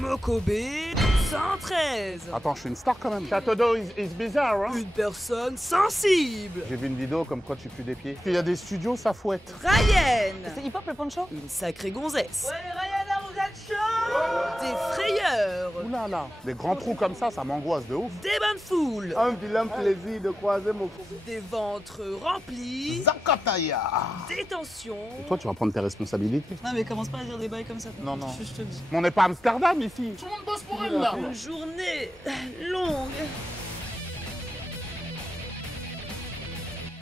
Mokobé 113. Attends, je suis une star quand même. Château d'eau is bizarre, hein? Une personne sensible. J'ai vu une vidéo comme quoi tu pues des pieds. Il y a des studios, ça fouette. Ryan. C'est hip-hop le poncho? Une sacrée gonzesse. Ouais, les Ryan, vous êtes chaud! Des frayeurs. Ouh là là, des grands trous comme ça m'angoisse de ouf. Des bonnes foules. Un vilain plaisir de croiser mon fou. Des ventres remplis. Zakataya. Des tensions. Toi, tu vas prendre tes responsabilités. Non, mais commence pas à dire des bails comme ça. Non, non. Je te dis. Mais on n'est pas à Amsterdam ici. Tout le monde bosse pour elle là. Une journée longue.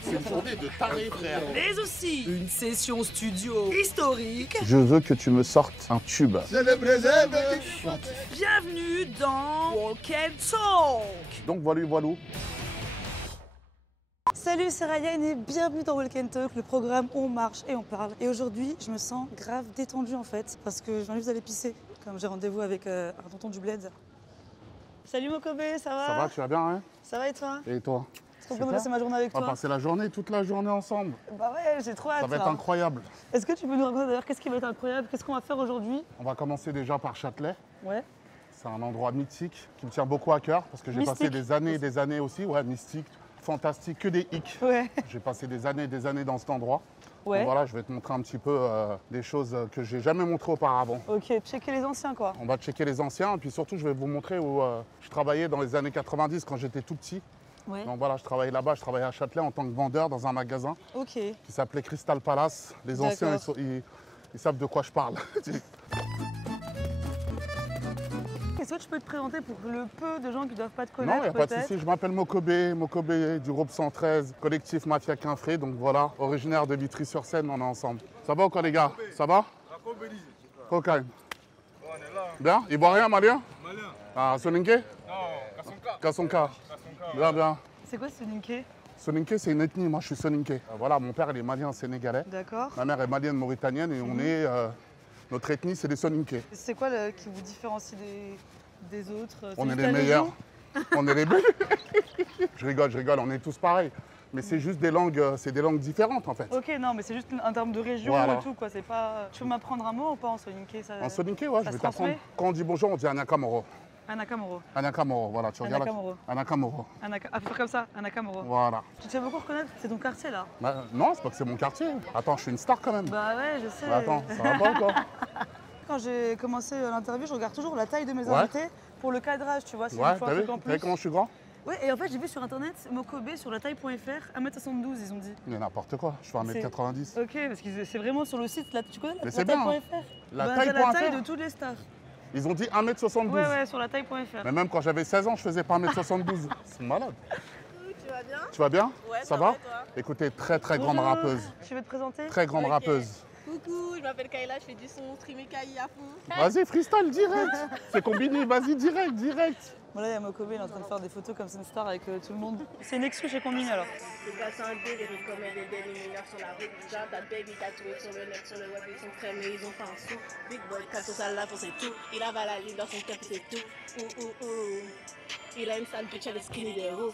C'est une journée de taré, frère. Mais aussi une session studio historique. Je veux que tu me sortes un tube. Bienvenue dans Walk and Talk. Donc voilà. Salut, c'est Ryan et bienvenue dans Walk and Talk, le programme où on marche et on parle. Et aujourd'hui, je me sens grave détendue en fait, parce que je viens juste d'aller pisser, comme j'ai rendez-vous avec un tonton du bled. Salut Mokobé, ça va? Ça va, tu vas bien, hein? Ça va et toi? Et toi? Trop bien de passer ma journée avec On va toi. passer la journée, toute la journée ensemble. Bah ouais, j'ai trop hâte. Ça va être là. incroyable. Est-ce que tu peux nous raconter d'ailleurs qu'est-ce qui va être incroyable? Qu'est-ce qu'on va faire aujourd'hui? On va commencer déjà par Châtelet. Ouais. C'est un endroit mythique qui me tient beaucoup à cœur parce que j'ai passé des années et des années aussi. Ouais, mystique, fantastique, que des hicks. Ouais. J'ai passé des années et des années dans cet endroit. Ouais. Donc voilà, je vais te montrer un petit peu des choses que j'ai jamais montrées auparavant. Ok, checker les anciens quoi. On va checker les anciens et puis surtout je vais vous montrer où je travaillais dans les années 90 quand j'étais tout petit. Ouais. Donc voilà, je travaillais là-bas, je travaillais à Châtelet en tant que vendeur dans un magasin Ok. qui s'appelait Crystal Palace. Les anciens, D'accord. ils savent de quoi je parle. Est-ce que tu peux te présenter pour le peu de gens qui ne doivent pas te Non, connaître il n'y a pas de peut-être? souci. Je m'appelle Mokobé du groupe 113, collectif Mafia Quinfré. Donc voilà, originaire de Vitry-sur-Seine, on est ensemble. Ça va ou quoi les gars? Ça va? Cocaine. On est là. Bien? Il boit rien, malien? Malien. Ah, Soninké? Non, Kasonka. Kassonka. Bien, bien. C'est quoi ce Ninké? Soninké, c'est une ethnie. Moi, je suis Soninké. Voilà, mon père, il est malien sénégalais. D'accord. Ma mère est malienne mauritanienne et on est. Notre ethnie, c'est les Soninké. C'est quoi qui vous différencie des autres? C'est On est juste les la meilleurs. région? On est les meilleurs. Je rigole, on est tous pareils. Mais c'est juste des langues, c'est des langues différentes en fait. Ok, non, mais c'est juste en termes de région Voilà. et tout quoi. C'est pas. Tu peux m'apprendre un mot ou pas en soninké ça... En Soninké, ouais, je ça vais se t'apprendre. transmet? Quand on dit bonjour, on dit Anakamoro. Anakamoro. Anakamoro, voilà, tu regardes. Anakamoro. Anakamoro. Ah, faut faire comme ça, Anakamoro. Voilà. Tu te fais beaucoup reconnaître? C'est ton quartier là? Bah, non, c'est pas que c'est mon quartier. Attends, je suis une star quand même. Bah ouais, je sais. Bah, attends, ça va pas encore? Quand j'ai commencé l'interview, je regarde toujours la taille de mes Ouais. invités pour le cadrage, tu vois. Si Ouais, il faut un t'as vu? truc en T'as vu plus. comment je suis grand? Ouais, et en fait, j'ai vu sur internet Mokobé sur la taille.fr, 1m72, ils ont dit. Mais n'importe quoi, je fais 1m90. Ok, parce que c'est vraiment sur le site, là, tu connais Mais la c'est bien, hein. taille.fr? La Bah, taille.fr. t'as la taille de toutes les stars. Ils ont dit 1m72. Ouais, ouais, sur la taille.fr. Mais même quand j'avais 16 ans, je faisais pas 1m72. C'est malade. Tu vas bien? Tu vas bien? Ouais, Ça ça va? va, et toi? Écoutez, très grande Bonjour. rappeuse. Tu veux te présenter? Très grande Ok. rappeuse. Coucou, je m'appelle Kayla, je fais du son, streamer Kai à fond. Vas-y, freestyle direct. C'est combiné, vas-y, direct. Bon, là, il y a Mokobé, il est en train de faire des photos comme c'est une star avec tout le monde. C'est une exclu chez Combini alors. Les gars, c'est un délire, ils commettent des délits mineurs sur la route. Genre, ta baby tatouée sur le net, sur le web, ils sont prêts, mais ils ont pas un sou. Big boy, casse ça là, c'est tout. Il avale la ligne dans son cœur, c'est tout. Il a une sale bitch, elle est skinny des roues.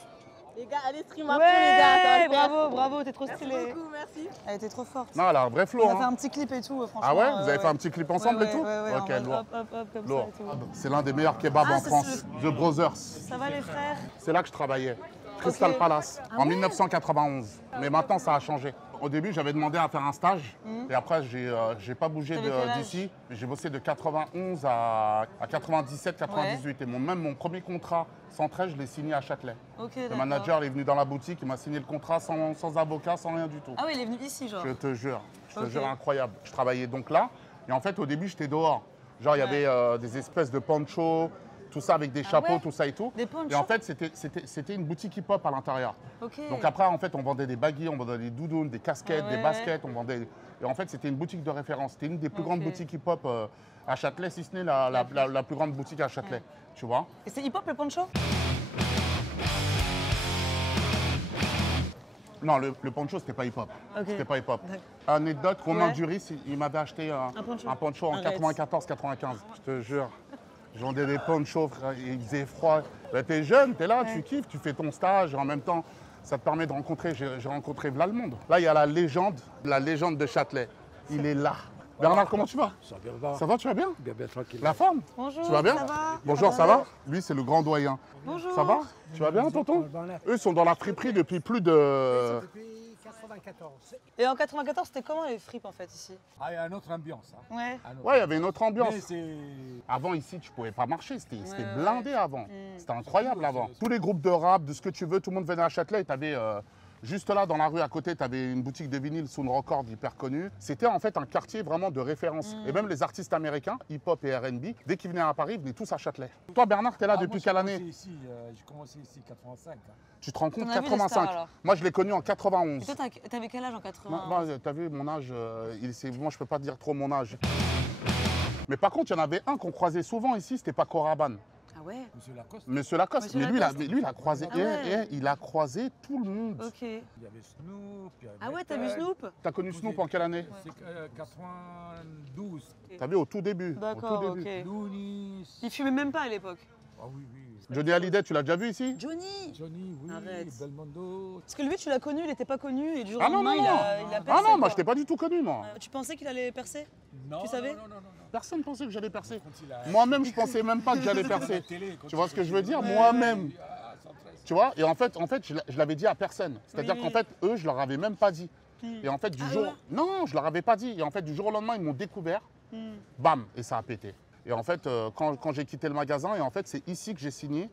Les gars, allez stream après, les gars, ça va Ouais, le faire. bravo, bravo, t'es trop Merci stylé. beaucoup, merci. Elle était trop forte. Non, elle a un vrai flow. On a fait Hein. un petit clip et tout, franchement. Ah ouais? Vous avez fait un petit clip ensemble ouais, et tout? Ouais, Ok, en mode lourd. hop, comme Lourd. ça et tout. C'est l'un des meilleurs kebabs Ah, en c'est France. The Brothers. Ça va les frères? C'est là que je travaillais. Crystal Ok. Palace, Ah en ouais? 1991. Mais maintenant, ça a changé. Au début, j'avais demandé à faire un stage. Et après, j'ai pas bougé T'avais quel âge? d'ici. J'ai bossé de 91 à 97, 98. Et même mon premier contrat 113, je l'ai signé à Châtelet. Ok, Le d'accord. manager, il est venu dans la boutique, il m'a signé le contrat sans avocat, sans rien du tout. Ah oui, il est venu ici, genre. Je te jure, Ok. incroyable. Je travaillais donc là. Et en fait, au début, j'étais dehors. Genre, il y avait des espèces de ponchos, tout ça avec des chapeaux, ouais? tout ça et tout. Des ponchos? Et en fait, c'était une boutique hip-hop à l'intérieur. Ok. Donc après, en fait, on vendait des baguilles, on vendait des doudounes, des casquettes, Ah des ouais. baskets, on vendait... Et en fait, c'était une boutique de référence. C'était une des plus grandes Ok. boutiques hip-hop à Châtelet, si ce n'est la plus grande boutique à Châtelet. Tu vois? Et c'est hip-hop le poncho? Non, le poncho, c'était pas hip-hop. Ok. C'était pas hip-hop. D'accord. Anecdote, Romain Ouais. Duris, il m'avait acheté un poncho en Arrête. 94-95. Je te jure. Je vendais des ponchos, frère, il faisait froid. Bah, t'es jeune, t'es là, Ouais. tu kiffes, tu fais ton stage et en même temps, ça te permet de rencontrer. J'ai rencontré là le monde. Là, il y a la légende de Châtelet. Il est là. Bernard, comment tu vas? Ça va, Ça va, tu vas bien? bien tranquille. La forme? Bonjour. Tu vas bien? Ça va? Bonjour, ça va? Lui, c'est le grand doyen. Bonjour. Ça va? Tu vas bien, tonton? Eux, ils sont dans la friperie depuis plus de... Depuis 94. Et en 94, c'était comment les fripes en fait ici? Ah, il y a une autre ambiance. Hein. Ouais. Un autre. Ouais, il y avait une autre ambiance. Mais c'est... Avant, ici, tu pouvais pas marcher. C'était ouais. blindé avant. C'était incroyable avant. Tous les groupes de rap, de ce que tu veux, tout le monde venait à Châtelet. Et tu avais... juste là, dans la rue à côté, tu avais une boutique de vinyle Sound Record hyper connue. C'était en fait un quartier vraiment de référence. Et même les artistes américains, hip-hop et R&B, dès qu'ils venaient à Paris, ils venaient tous à Châtelet. Toi, Bernard, tu es là depuis quelle année? J'ai commencé ici en 85. Hein. Tu te rends compte, T'en as vu des 85. stars, alors? Moi, je l'ai connu en 91. Et toi, t'avais quel âge en 80? Moi, t'as vu, mon âge, moi, je peux pas te dire trop mon âge. Mais par contre, il y en avait un qu'on croisait souvent ici, c'était Paco Rabanne. Ah ouais? Monsieur Lacoste. Monsieur Lacoste. Monsieur Mais lui, Lacoste. il a croisé, Ah ouais. il a croisé tout le monde. Ok. Il y avait Snoop. Il y avait Ah ouais, t'as vu Michael. Snoop? T'as connu Snoop en quelle année? C'est 92. T'as vu au tout début. D'accord, au tout début. ok. Lounis. Il fumait même pas à l'époque. Ah oui, oui. Johnny Hallyday, tu l'as déjà vu ici? Johnny! Johnny, oui. Arrête. Belmondo. Parce que lui, tu l'as connu, il était pas connu et du jour Ah au non, lendemain, non, il non. a percé. Ah non, moi, quoi. je t'ai pas du tout connu, moi. Tu pensais qu'il allait percer? Non, Tu savais? non, non, non, non. Personne pensait que j'allais percer. Quand il a- Moi-même, je pensais même pas que j'allais percer. Tu vois ce que je veux dire? Moi-même. Ah, 113. Tu vois? Et en fait je l'avais dit à personne. C'est-à-dire Oui, qu'en oui. fait, eux, je leur avais même pas dit. Et en fait, du Ah jour... ouais? Non, je leur avais pas dit. Et en fait, du jour au lendemain, ils m'ont découvert. Bam! Et ça a pété. Et en fait, quand j'ai quitté le magasin, et en fait, c'est ici que j'ai signé.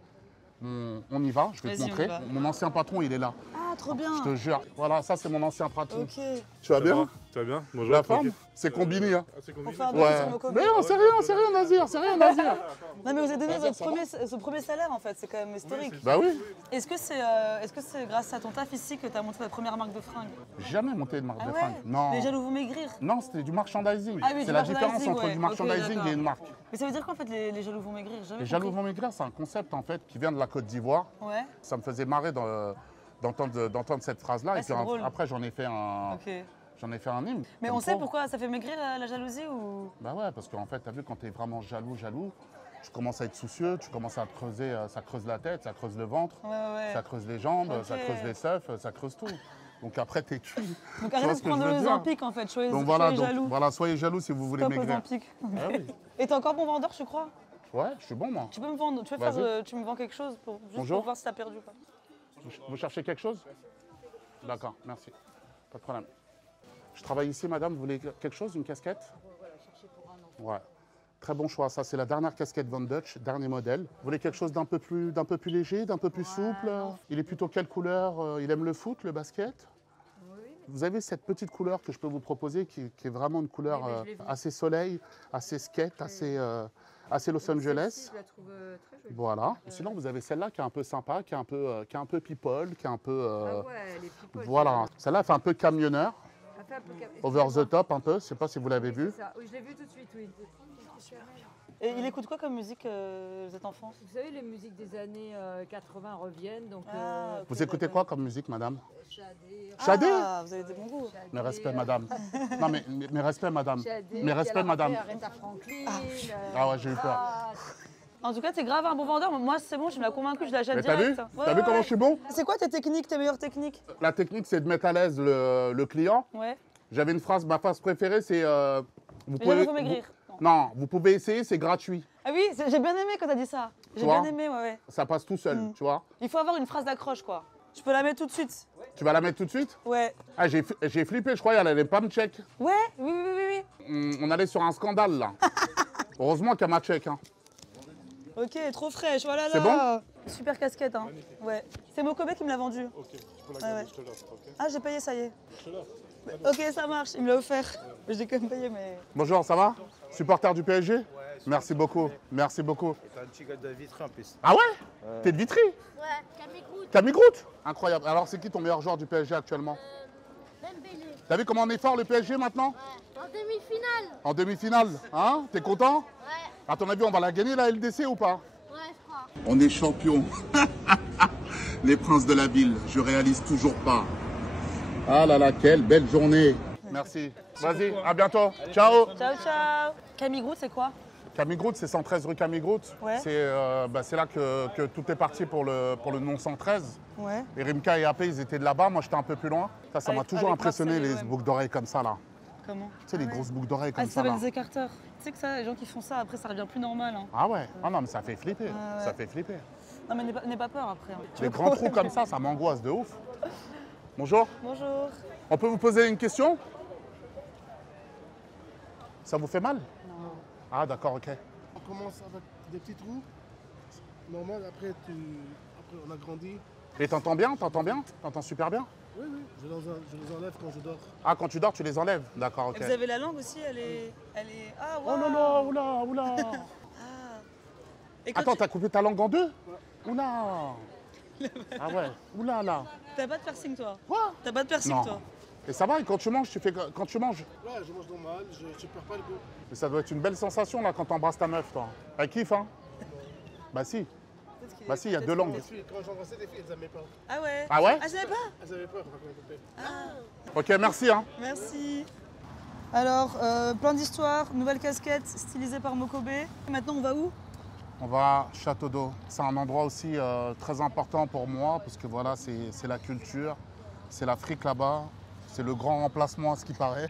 On y va, je vais te Vas-y, on montrer. y va. Mon ancien patron, il est là. Ah, trop bien! Je te jure. Voilà, ça, c'est mon ancien patron. Ok. Tu vas bien? Tu vas bien? Bonjour. La forme? tranquille. C'est combiné, hein. Ah, c'est On combiné. fait un Ouais. peu sur Mokobe. Mais non, c'est rien, Nazir, c'est rien, Nazir. Non, mais vous avez donné Vas-y, votre ça va ce premier salaire en fait, c'est quand même historique. Bah oui. Est-ce que c'est grâce à ton taf ici que tu as monté ta première marque de fringues? Jamais monté de marque Ah de ouais? fringues. Non. Les jaloux vont maigrir. Non, c'était du merchandising. Ah oui, C'est du la différence merchandising, entre ouais. du Ok, merchandising d'accord. et une marque. Mais ça veut dire qu'en fait les jaloux vont maigrir, jamais Les jaloux compris. vont maigrir, c'est un concept en fait qui vient de la Côte d'Ivoire. Ouais, Ça me faisait marrer d'entendre cette phrase-là. Ouais, Et c'est puis drôle. après, j'en ai fait un hymne. Mais Comme on sait quoi. pourquoi ça fait maigrir la jalousie ou... Bah ouais, parce qu'en fait, t'as vu, quand t'es vraiment jaloux, tu commences à être soucieux, tu commences à te creuser, ça creuse la tête, ça creuse le ventre, Ouais. ça creuse les jambes, Ok. ça creuse les seufs, ça creuse tout. Donc après, t'es cuit. Donc Tu vois arrête ce de que prendre je veux le dire? Ozempic en fait, soyez jaloux. Soyez jaloux si vous voulez Stop maigrir. Ozempic. Ah oui. Et t'es encore bon vendeur, je crois? Ouais, je suis bon, moi. Tu peux me vendre, Vas-y. tu me vends quelque chose juste Bonjour. pour voir si t'as perdu ou pas. Vous cherchez quelque chose? D'accord, merci. Pas de problème. Je travaille ici, madame. Vous voulez quelque chose? Une casquette? Voilà, chercher pour un an. Ouais. Très bon choix. Ça, c'est la dernière casquette Von Dutch, dernier modèle. Vous voulez quelque chose d'un peu plus léger, d'un peu plus souple? Il est plutôt quelle couleur? Il aime le foot, le basket? Oui. Vous avez cette petite couleur que je peux vous proposer qui est vraiment une couleur assez soleil, assez skate, assez Los Angeles. Je la trouve très jolie. Voilà. Sinon, vous avez celle-là qui est un peu sympa, qui est un peu people, qui est un peu... Ah ouais, les people. voilà. Celle-là fait un peu camionneur, Elle fait un peu over the top un peu. Je ne sais pas si vous l'avez vu. C'est ça. Oui, je l'ai vu tout de suite, oui. Et il écoute quoi comme musique, vous êtes enfant? Vous savez, les musiques des années 80 reviennent, donc... Ah, ok, Vous écoutez d'accord. quoi comme musique, madame? Shadé, Shadé? Ah, vous avez des bons goûts. Mes respects, madame. Non, mais mes respects, madame. Shadé, Mes respects, madame. Aretha Franklin. Ah ouais, j'ai eu peur. En tout cas, t'es grave un bon vendeur. Moi, c'est bon, tu m'as convaincu, je l'achète Mais t'as vu? direct. T'as vu comment je suis bon? C'est quoi tes techniques, tes meilleures techniques? La technique, c'est de mettre à l'aise le client. Ouais. J'avais une phrase, ma phrase préférée, c'est... vous Les jaloux vont maigrir. Non, vous pouvez essayer, c'est gratuit. Ah oui, j'ai bien aimé quand t'as dit ça. J'ai vois bien aimé, ouais. Ça passe tout seul, tu vois. Il faut avoir une phrase d'accroche, quoi. Je peux la mettre tout de suite. Tu vas la mettre tout de suite? Ouais. Ah, j'ai flippé, je croyais qu'elle allait pas me check. Ouais, oui. On allait sur un scandale, là. Heureusement qu'elle m'a check, hein. Ok, trop fraîche, voilà là. C'est bon? Super casquette, hein. Ouais. C'est Mokobe qui me l'a vendu. Ok, tu peux la Ouais, garder, ouais. je te l'offre, ok? Ah, j'ai payé, ça y est. Je te l'offre. Ok, ça marche, il me l'a offert. J'ai quand même payé, mais... Bonjour, ça va? Supporter du PSG? Merci beaucoup, merci beaucoup. T'as un petit gars de Vitry en plus. Ah ouais? T'es de Vitry? Ouais, Camille Groot, Camille Groot? Incroyable. Alors, c'est qui ton meilleur joueur du PSG actuellement? Dembélé. T'as vu comment on est fort, le PSG, maintenant? Ouais, en demi-finale. En demi-finale, hein? T'es content? Ouais, À ton avis, on va la gagner, la LDC, ou pas? ouais, je crois. On est champion. Les princes de la ville, je réalise toujours pas. Ah là là, quelle belle journée. Merci. Vas-y, à bientôt. Ciao. Ciao, ciao. Camille Groot, c'est quoi? Camille Groot, c'est 113 rue Camille Groot. Ouais. C'est là que tout est parti pour le nom 113. Ouais. Et Rimka et AP, ils étaient de là-bas. Moi, j'étais un peu plus loin. Ça m'a Avec toujours impressionné, Marcel, les ouais. boucles d'oreilles comme ça, là. Comment? Tu sais, les grosses boucles d'oreilles comme Ah, ça ça, là. s'appelle des écarteurs. Tu sais que ça, les gens qui font ça, après, ça revient plus normal. Hein. Ah ouais? Ah non, mais ça fait flipper. Ouais. Ça fait flipper. Non, mais n'aie pas peur après. Hein. Tu Les veux grands pas- trous comme ça m'angoisse de ouf. Bonjour. Bonjour. On peut vous poser une question? Ça vous fait mal? Non. Ah d'accord, ok. On commence avec des petits trous. Normal, après on a grandi. Et t'entends bien? T'entends bien? T'entends super bien? Oui, oui, je les enlève quand je dors. Ah, quand tu dors, tu les enlèves? D'accord, ok. Et vous avez la langue aussi, elle est... Ah, Oh waouh. non, non, oula, oula. Ah. Et quand Attends, tu... t'as coupé ta langue en deux? Oula. Ah ouais, oula là. T'as pas de piercing, toi? Quoi? T'as pas de piercing, Non. toi? Et ça va, et quand tu manges, tu fais quand tu manges? Ouais, je mange normal, je perds pas le goût. Mais ça doit être une belle sensation là quand t'embrasses ta meuf, toi. Elle kiffe, hein? Bah si. Bah si, il y a deux langues. Les filles, quand j'embrassais des filles, elles n'aimaient pas. Ah ouais? Ah ouais? Ah, je savais pas? Elles avaient peur, par contre. Ah. Ok, merci, hein. Merci. Alors, plein d'histoires, nouvelle casquette stylisée par Mokobé. Maintenant, on va où? On va à Château d'Eau. C'est un endroit aussi très important pour moi parce que voilà, c'est la culture, c'est l'Afrique là-bas, c'est le grand remplacement à ce qui paraît.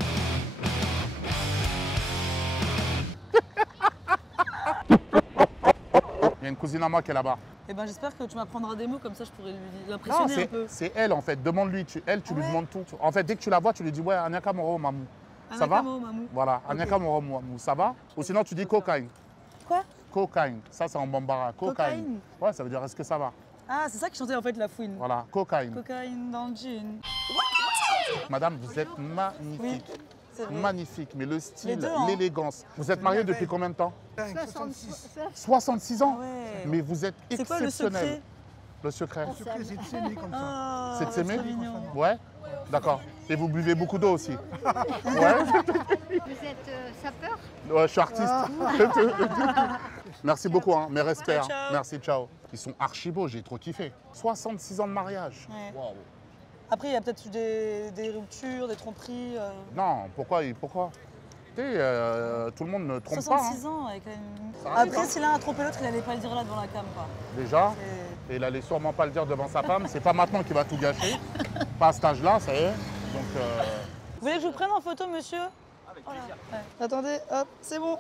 Il y a une cousine à moi qui est là-bas. Eh ben, j'espère que tu m'apprendras des mots, comme ça je pourrais Non, l'impressionner un peu. c'est elle en fait. Demande-lui. Tu lui ouais? demandes tout. En fait, dès que tu la vois, tu lui dis ouais, Anyaka Moro Mamou. Ça va? Anakamo, mamou. Voilà, Anyaka Moro Mamou. Ça va? Ou sinon, tu dis cocaïne. Quoi? Cocaïne. Ça, c'est en bambara. Cocaïne. Ouais, ça veut dire est-ce que ça va? Ah, c'est ça qui chantait en fait la fouine. Voilà, cocaïne. Cocaïne dans le jean. Madame, vous êtes magnifique. Oui, c'est vrai. Magnifique, mais le Les style, deux, hein. l'élégance. Vous êtes marié depuis combien de temps? 66. 66 ans. Ah ouais. Mais vous êtes C'est quoi le exceptionnel. secret? Le secret, Le secret, c'est de s'aimer comme ça. Ah, c'est de s'aimer? trop mignon. Ouais. D'accord. Et vous buvez beaucoup d'eau aussi? Ouais. Vous êtes sapeur? Ouais, je suis artiste. Merci beaucoup, hein. Mes respects. Ciao, hein. ciao. Merci, ciao. Ils sont archi beaux, j'ai trop kiffé. 66 ans de mariage. Ouais. Waouh. Après, il y a peut-être eu des ruptures, des tromperies. Non, pourquoi? Tu sais, tout le monde ne trompe pas. 66 hein. ans, avec quand même... Ça arrive, Après, hein. s'il a un trompé l'autre, il allait pas le dire là devant la cam, quoi. Déjà. C'est- Et il allait sûrement pas le dire devant sa femme. C'est pas maintenant qu'il va tout gâcher. Pas à cet âge-là, ça y est. Donc, Vous voulez que je vous prenne en photo, monsieur? Avec plaisir. Attendez, hop, c'est bon.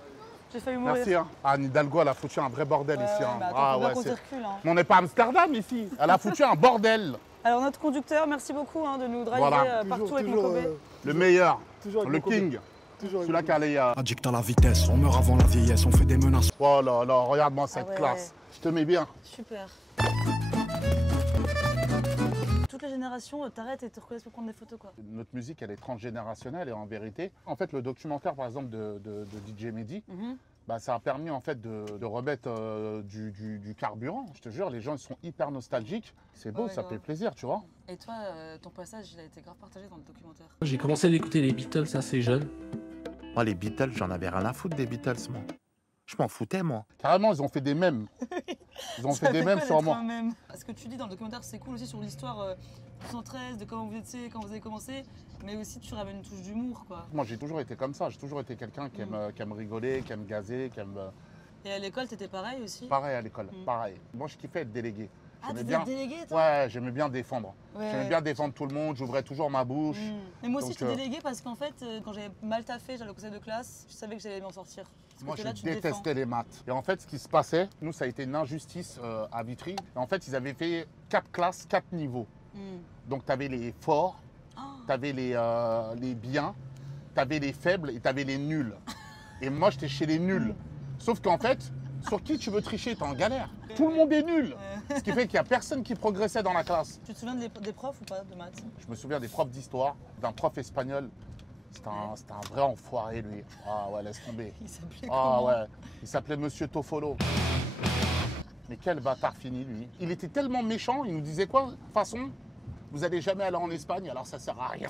J'ai failli mourir. merci. Hein. Anne Hidalgo, elle a foutu un vrai bordel Ouais, ici. ouais, hein. mais attends, faut bien qu'on c'est- circule, hein. Mais on n'est pas à Amsterdam ici. Elle a foutu un bordel. Alors, notre conducteur, merci beaucoup hein, de nous driver Voilà. partout avec Mokobé. Le meilleur. Toujours avec Le Mokobé. king. Toujours Celui-là qui allait. Addict à la vitesse, on meurt avant la vieillesse, on fait des menaces. Oh là là, regarde-moi cette ouais. classe. Je te mets bien. Super. Toutes les générations t'arrêtent et te reconnaissent pour prendre des photos, quoi. Notre musique, elle est transgénérationnelle et en vérité, en fait, le documentaire, par exemple, de DJ Mehdi, Mhm. bah, ça a permis en fait de remettre du carburant. Je te jure, les gens ils sont hyper nostalgiques. C'est beau, Ouais, ça grave. fait plaisir, tu vois. Et toi, ton passage, il a été grave partagé dans le documentaire. J'ai commencé à écouter les Beatles assez jeune. Moi, les Beatles, j'en avais rien à foutre des Beatles, moi. Je m'en foutais, moi. Carrément, ils ont fait des mèmes. Ils ont fait des mèmes sur moi. Même. Ce que tu dis dans le documentaire, c'est cool aussi sur l'histoire 113, de comment vous étiez, quand vous avez commencé, mais aussi tu ramènes une touche d'humour, quoi. Moi, j'ai toujours été comme ça. J'ai toujours été quelqu'un qui aime rigoler, qui aime gazer, qui aime. Et à l'école, t'étais pareil aussi? Pareil à l'école, pareil. Moi, je kiffais être délégué. Ah, J'aimais t'étais délégué, toi? Ouais, j'aimais bien défendre. Ouais. J'aimais bien défendre tout le monde. J'ouvrais toujours ma bouche. Mais moi aussi, Donc, je suis déléguée parce qu'en fait, quand j'avais mal taffé, j'allais au conseil de classe, je savais que j'allais m'en sortir. Parce Moi, que je là, tu détestais les maths. Et en fait, ce qui se passait, nous, ça a été une injustice à Vitry. Et en fait, ils avaient fait 4 classes, 4 niveaux. Donc, tu avais les forts, tu avais les biens, tu avais les faibles et tu avais les nuls. Et moi, j'étais chez les nuls. Sauf qu'en fait, sur qui tu veux tricher? T'es en galère. Tout le monde est nul. Ce qui fait qu'il n'y a personne qui progressait dans la classe. Tu te souviens des profs ou pas de maths? Je me souviens des profs d'histoire, d'un prof espagnol. C'était un vrai enfoiré, lui. Ah ouais, laisse tomber. Il s'appelait Ah comment? ouais, il s'appelait Monsieur Toffolo. Mais quel bâtard fini, lui. Il était tellement méchant, il nous disait quoi? De toute façon, vous n'allez jamais aller en Espagne, alors ça sert à rien.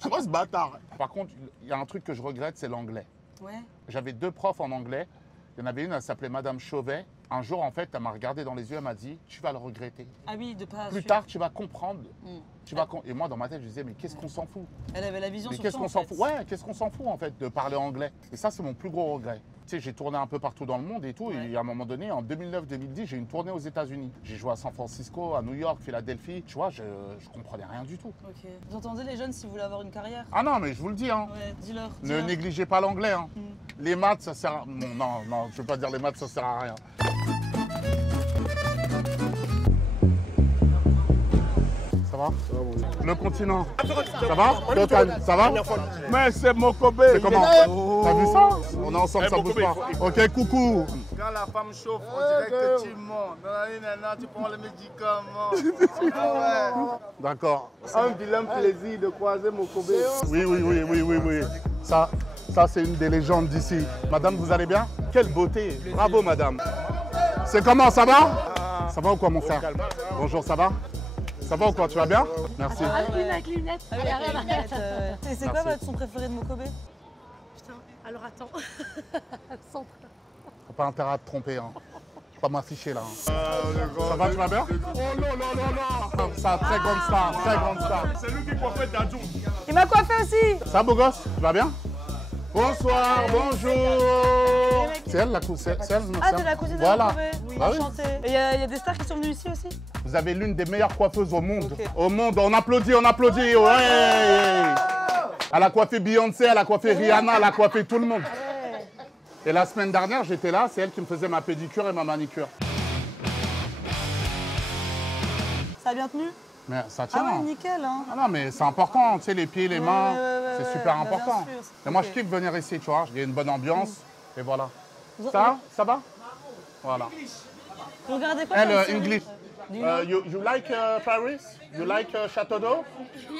Tu vois ce bâtard? Par contre, il y a un truc que je regrette, c'est l'anglais. Ouais. J'avais 2 profs en anglais. Il y en avait une, elle s'appelait Madame Chauvet, Un jour, en fait, elle m'a regardé dans les yeux, elle m'a dit, tu vas le regretter. Ah oui, de pas. Plus tard, tu vas comprendre. Et moi, dans ma tête, je disais, mais qu'est-ce qu'on s'en fout? Elle avait la vision Mais sur qu'est-ce toi, qu'on en s'en fait. fout? Ouais, qu'est-ce qu'on s'en fout, en fait, de parler anglais? Et ça, c'est mon plus gros regret. Tu sais, j'ai tourné un peu partout dans le monde et tout. Et à un moment donné, en 2009-2010, j'ai une tournée aux États-Unis. J'ai joué à San Francisco, à New York, Philadelphie. Tu vois, je comprenais rien du tout. Ok. Vous entendez les jeunes si vous voulez avoir une carrière? Ah non, mais je vous le dis, hein. Ouais, dis-leur. Ne négligez pas l'anglais, hein. Les maths, ça sert à... Non, non, je veux pas dire les maths, ça sert à rien. Ça va? Le continent. Ça va? Total, ça va? Mais c'est Mokobe. C'est comment? T'as vu ça? On est ensemble, ça bouge pas. Ok, coucou. Quand la femme chauffe, on dirait que tu mens. Tu prends les médicaments. Ah ouais. D'accord. Un vilain plaisir de croiser Mokobe. Oui. Ça c'est une des légendes d'ici. Madame, vous allez bien? Quelle beauté. Bravo, madame. C'est comment, ça va? Ça va ou quoi, mon frère? Bonjour, ça va? Ça va ou quoi? Tu vas bien? Merci. Avec lunettes. Et c'est quoi votre son préféré de Mokobe? Putain, alors attends. Faut pas intérêt à te tromper, hein. Faut pas m'afficher là. Hein. Ça va, tu vas bien? Oh non. Ça, très grande star, très grande star. C'est lui qui coiffait Dadou. Il m'a coiffé aussi. Ça, beau gosse? Tu vas bien? Bonsoir, bonjour. C'est elle la cousine? Ah, c'est la cousine de Voilà. Mokobe. Oui, Bah oui. enchantée. Et il y a des stars qui sont venues ici aussi? Vous avez l'une des meilleures coiffeuses au monde. Au monde, on applaudit, ouais. Elle a coiffé Beyoncé, elle a coiffé Rihanna, elle a coiffé tout le monde. Et la semaine dernière, j'étais là, c'est elle qui me faisait ma pédicure et ma manicure. Ça a bien tenu? Mais ça tient. Ah ouais, nickel, hein. Ah non, mais c'est important, tu sais, les pieds, les mains, c'est super bah, important. bien sûr. Et moi, Ok. je kiffe venir ici, tu vois. Il y a une bonne ambiance, et voilà. Ça va? Voilà. Vous regardez quoi Elle, comme série? English. You like Paris? You like Château d'Eau?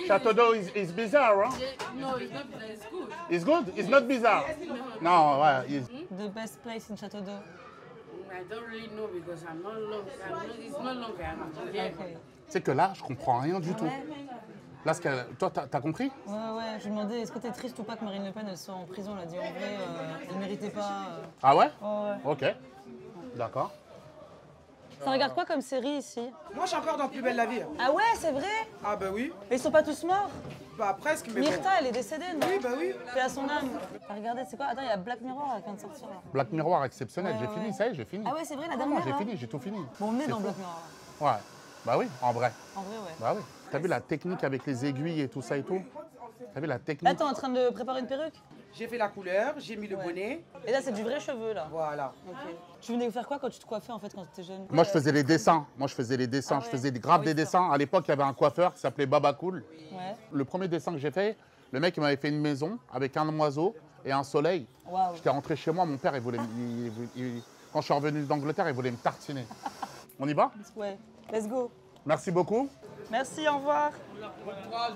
Château d'Eau is bizarre, huh? No, it's not. It's good. It's good? It's not bizarre? No, ouais. The best place in Château d'Eau. I don't really know because I'm not long. It's not long. I'm here. Okay. Tu sais que là, je comprends rien du tout. Là, toi, t'as compris? Ouais, je lui demandais est-ce que t'es triste ou pas que Marine Le Pen elle soit en prison? Elle a dit en vrai, elle méritait pas. Ah ouais? Ouais. Ok. D'accord. Ça regarde quoi comme série ici? Moi, je suis encore dans Plus belle la vie. Ah ouais, c'est vrai? Ah bah oui. Mais ils sont pas tous morts? Bah presque, mais Myrta, bon. elle est décédée, non? Oui, bah oui. Paix à son âme. Ah, regardez, c'est quoi? Attends, il y a Black Mirror là, qui vient de sortir là. Black Mirror exceptionnel, Ouais, j'ai ouais. fini, ça y est, j'ai fini. Ah ouais, c'est vrai, la Non, dernière. j'ai là. fini, j'ai tout fini. Bon, on est C'est dans fou. Black Mirror là. Ouais. Bah oui, en vrai. En vrai, ouais. Bah oui. T'as vu la technique avec les aiguilles et tout ça et tout? T'as vu la Là, technique? t'es en train de préparer une perruque? J'ai fait la couleur, j'ai mis le bonnet. Et là, c'est du vrai cheveu là. Voilà. Ok. Tu venais faire quoi quand tu te coiffais en fait quand tu étais jeune? Moi, je faisais les dessins. Je faisais grave des dessins. À l'époque, il y avait un coiffeur qui s'appelait Baba Cool. Ouais. Le premier dessin que j'ai fait, le mec, il m'avait fait une maison avec un oiseau et un soleil. Waouh. J'étais rentré chez moi, mon père, quand je suis revenu d'Angleterre, il voulait me tartiner. On y va? Ouais. Let's go. Merci beaucoup. Merci, au revoir.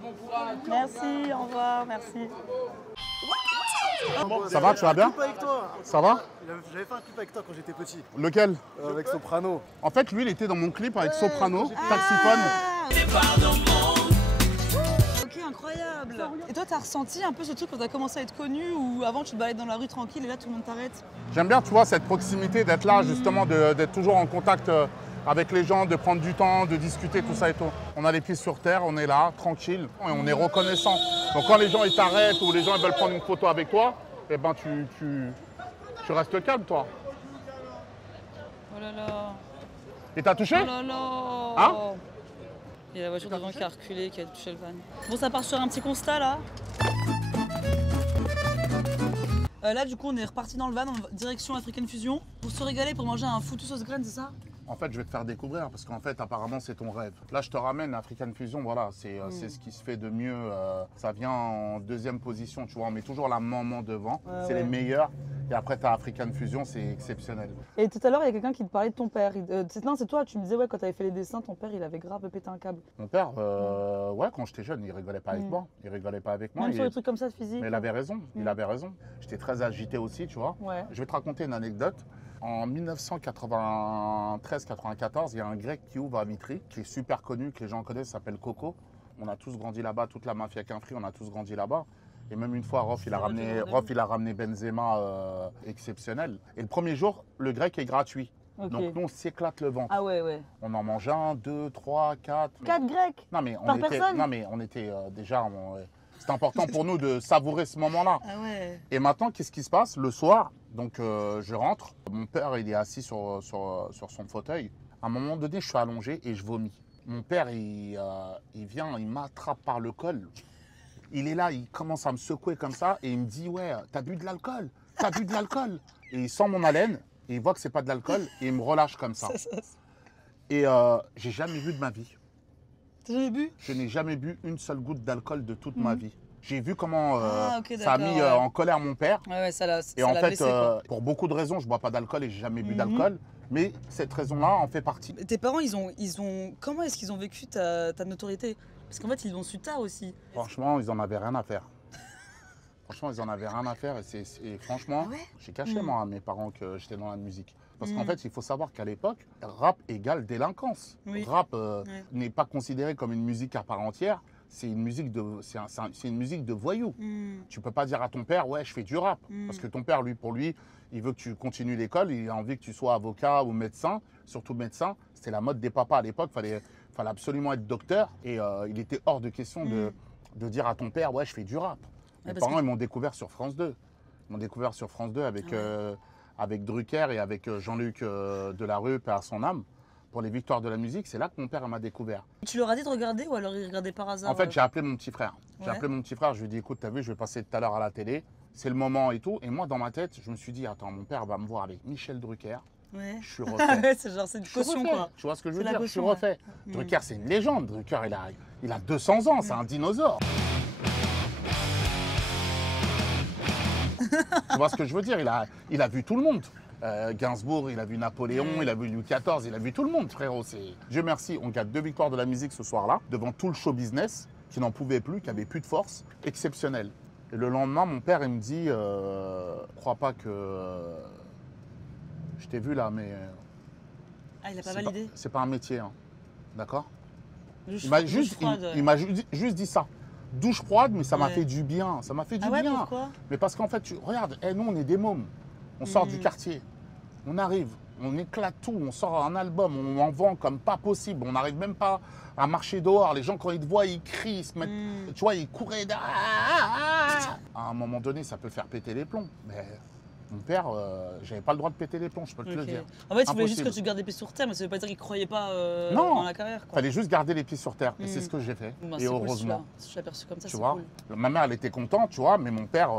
Bon courage. Merci, au revoir, merci. Ça va, tu vas bien? Avec toi. Ça va? J'avais fait un clip avec toi quand j'étais petit. Lequel? Avec Soprano. En fait, lui, il était dans mon clip avec Soprano, Taxiphone. Ok, incroyable. Et toi, t'as ressenti un peu ce truc quand t'as commencé à être connu ou avant tu te baladais dans la rue tranquille et là tout le monde t'arrête? J'aime bien, tu vois, cette proximité, d'être là, justement, d'être toujours en contact avec les gens, de prendre du temps, de discuter, tout ça et tout. On a les pieds sur terre, on est là, tranquille, et on est reconnaissant. Donc quand les gens ils t'arrêtent ou les gens ils veulent prendre une photo avec toi, eh ben tu restes calme, toi. Oh là là. Et t'as touché? Oh là là. Hein? Il y a la voiture devant qui a reculé, qui a touché le van. Bon, ça part sur un petit constat là. Là, du coup, on est reparti dans le van, direction African Fusion, pour se régaler, pour manger un foutu sauce graine, c'est ça? En fait, je vais te faire découvrir parce qu'en fait, apparemment, c'est ton rêve. Là, je te ramène à African Fusion, voilà, c'est ce qui se fait de mieux. Ça vient en deuxième position, tu vois, on met toujours la maman devant, c'est les meilleurs. Et après, tu as African Fusion, c'est exceptionnel. Et tout à l'heure, il y a quelqu'un qui te parlait de ton père. Non, c'est toi, tu me disais, ouais, quand tu avais fait les dessins, ton père, il avait grave pété un câble. Mon père, ouais, quand j'étais jeune, il rigolait pas avec moi. Il rigolait pas avec moi. Même sur des trucs comme ça, physique. Mais il avait raison, il avait raison. J'étais très agité aussi, tu vois. Ouais. Je vais te raconter une anecdote. En 1993-94, il y a un grec qui ouvre à Vitry, qui est super connu, que les gens connaissent, s'appelle Coco. On a tous grandi là-bas, toute la mafia Quinfri, on a tous grandi là-bas. Et même une fois, Rof, il a ramené Benzema exceptionnel. Et le premier jour, le grec est gratuit. Ok. Donc nous, on s'éclate le ventre. Ah ouais, ouais. On en mange 1, 2, 3, 4. 4 grecs Non, mais par personne? Non, mais on était déjà... c'est important pour nous de savourer ce moment-là. Ah ouais. Et maintenant, qu'est-ce qui se passe? Le soir, donc je rentre. Mon père, il est assis sur son fauteuil. À un moment donné, je suis allongé et je vomis. Mon père, il vient, il m'attrape par le col. Il est là, il commence à me secouer comme ça et il me dit « Ouais, t'as bu de l'alcool? T'as bu de l'alcool ?» Et il sent mon haleine et il voit que c'est pas de l'alcool et il me relâche comme ça. Et j'ai jamais bu de ma vie. T'as jamais bu? Je n'ai jamais bu une seule goutte d'alcool de toute ma vie. J'ai vu comment ok, ça a mis en colère mon père. Ouais, ça l'a Et en fait, blessé, quoi. pour beaucoup de raisons, je ne bois pas d'alcool et j'ai jamais bu d'alcool. Mais cette raison-là en fait partie. Tes parents, comment est-ce qu'ils ont vécu ta notoriété? Parce qu'en fait, ils l'ont su tard aussi. Franchement, ils en avaient rien à faire. Franchement, ils en avaient rien à faire. Et franchement, j'ai caché moi à mes parents que j'étais dans la musique. Parce qu'en fait, il faut savoir qu'à l'époque, rap égale délinquance. Oui. Rap n'est pas considéré comme une musique à part entière. C'est une musique de voyous. Tu peux pas dire à ton père, ouais, je fais du rap. Parce que ton père, pour lui, il veut que tu continues l'école, il a envie que tu sois avocat ou médecin, surtout médecin. C'était la mode des papas à l'époque, fallait absolument être docteur. Et il était hors de question de dire à ton père, ouais, je fais du rap. Mes parents, ils m'ont découvert sur France 2. Ils m'ont découvert sur France 2 avec Drucker et avec Jean-Luc Delarue, paix à son âme. Pour les victoires de la musique, c'est là que mon père m'a découvert. Tu leur as dit de regarder ou alors ils regardaient par hasard? En fait, j'ai appelé mon petit frère. J'ai appelé mon petit frère, je lui ai dit, écoute, t'as vu, je vais passer tout à l'heure à la télé. C'est le moment et tout. Et moi, dans ma tête, je me suis dit, attends, mon père va me voir avec Michel Drucker. Ouais. Je suis refait. c'est une caution, quoi. Tu vois ce que je veux dire? Je suis refait. Drucker, c'est une légende. Drucker, il a 200 ans, c'est un dinosaure. Tu vois ce que je veux dire? Il a vu tout le monde. Gainsbourg, il a vu Napoléon, il a vu Louis XIV, il a vu tout le monde, frérot. Dieu merci, on gagne 2 victoires de la musique ce soir-là, devant tout le show business, qui n'en pouvait plus, qui avait plus de force, exceptionnel. Et le lendemain, mon père, il me dit, crois pas que je t'ai vu là, mais... Ah, il a pas validé? C'est pas un métier, hein. D'accord? Il m'a juste dit ça. Douche froide, mais ça m'a fait du bien. Ça m'a fait du bien. Pourquoi? Mais parce qu'en fait, regarde, nous, on est des mômes. On sort du quartier. On arrive, on éclate tout. On sort un album, on en vend comme pas possible. On n'arrive même pas à marcher dehors. Les gens, quand ils te voient, ils crient, ils se mettent, tu vois, ils couraient. À un moment donné, ça peut faire péter les plombs. Mais mon père, j'avais pas le droit de péter les plombs, je peux te le dire. En fait, il voulait juste que tu gardes les pieds sur terre, mais ça veut pas dire qu'il croyait pas dans la carrière. Il fallait juste garder les pieds sur terre. Et c'est ce que j'ai fait. Et heureusement. Cool, je l'ai aperçu comme ça, tu vois, ma mère, elle était contente, tu vois, mais mon père,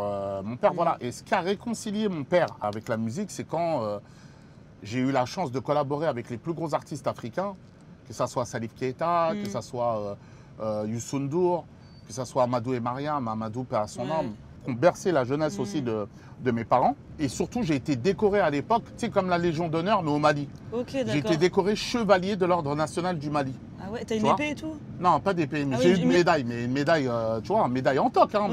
voilà. Et ce qui a réconcilié mon père avec la musique, c'est quand j'ai eu la chance de collaborer avec les plus gros artistes africains, que ce soit Salif Keita, que ce soit Youssou N'Dour, que ce soit Amadou et Mariam, Amadou, paix à son âme, qui ont bercé la jeunesse aussi de mes parents. Et surtout, j'ai été décoré à l'époque, tu sais, comme la Légion d'honneur, mais au Mali. J'ai été décoré chevalier de l'ordre national du Mali. Ah ouais, t'as une épée et tout? Non, pas d'épée, mais j'ai eu une médaille, mais une médaille, tu vois, une médaille en toc, hein,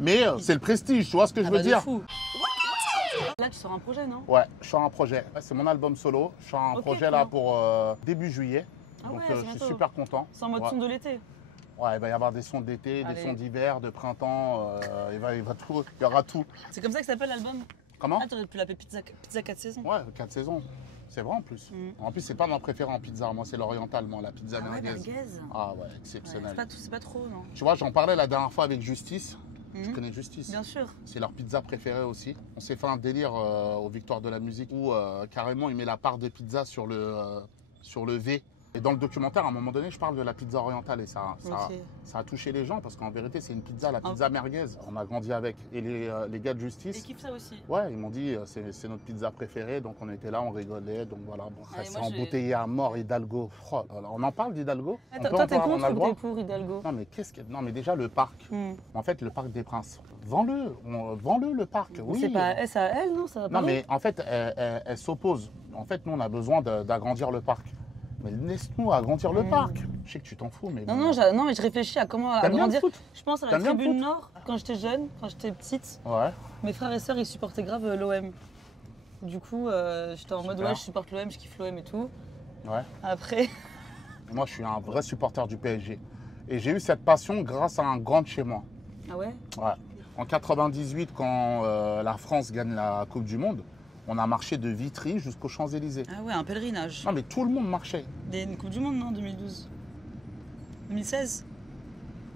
mais c'est le prestige, tu vois ce que je veux dire? Fou. Là, tu sors un projet, non? Ouais, je sors un projet. C'est mon album solo. Je sors un projet là pour début juillet. Donc je suis super content. C'est en mode son de l'été? Ouais, il va y avoir des sons d'été, des sons d'hiver, de printemps, il y aura tout. C'est comme ça que s'appelle l'album? Comment? Ah, t'aurais pu l'appeler pizza 4 saisons. Ouais, 4 saisons. C'est vrai en plus. En plus, c'est pas ma préférée en pizza. Moi, c'est l'oriental, moi, la pizza merguez. Ah ouais, exceptionnel. C'est pas trop, non? Tu vois, j'en parlais la dernière fois avec Justice. Tu connais Justice? Bien sûr. C'est leur pizza préférée aussi. On s'est fait un délire aux Victoires de la musique où carrément il met la part de pizza sur le V. Et dans le documentaire, à un moment donné, je parle de la pizza orientale et ça a touché les gens parce qu'en vérité, c'est une pizza, la pizza merguez. On a grandi avec. Et les gars de Justice. Ils kiffent ça aussi. Ouais, ils m'ont dit c'est notre pizza préférée. Donc on était là, on rigolait. Donc voilà, bon, c'est embouteillé à mort Hidalgo. Oh, on en parle d'Hidalgo? Toi, t'es contre ou t'es pour Hidalgo? Non, mais non, mais déjà le parc. En fait, le parc des Princes. Vends-le le parc. Oui. C'est pas à elle, non? Ça va pas. Non, mais en fait, elle s'oppose. En fait, nous, on a besoin d'agrandir le parc. Mais laisse-nous agrandir le parc. Je sais que tu t'en fous, mais... Non, mais je réfléchis à comment agrandir. Je pense à la tribune Nord, quand j'étais jeune, quand j'étais petite. Ouais. Mes frères et sœurs, ils supportaient grave l'OM. Du coup, j'étais en mode, ouais, je supporte l'OM, je kiffe l'OM et tout. Ouais. Après... Moi, je suis un vrai supporter du PSG. Et j'ai eu cette passion grâce à un grand de chez moi. Ah ouais? Ouais. En 98, quand la France gagne la Coupe du Monde, On a marché de Vitry jusqu'aux Champs-Élysées. Ah ouais, un pèlerinage. Non, mais tout le monde marchait. Une Coupe du Monde, non, 2012 2016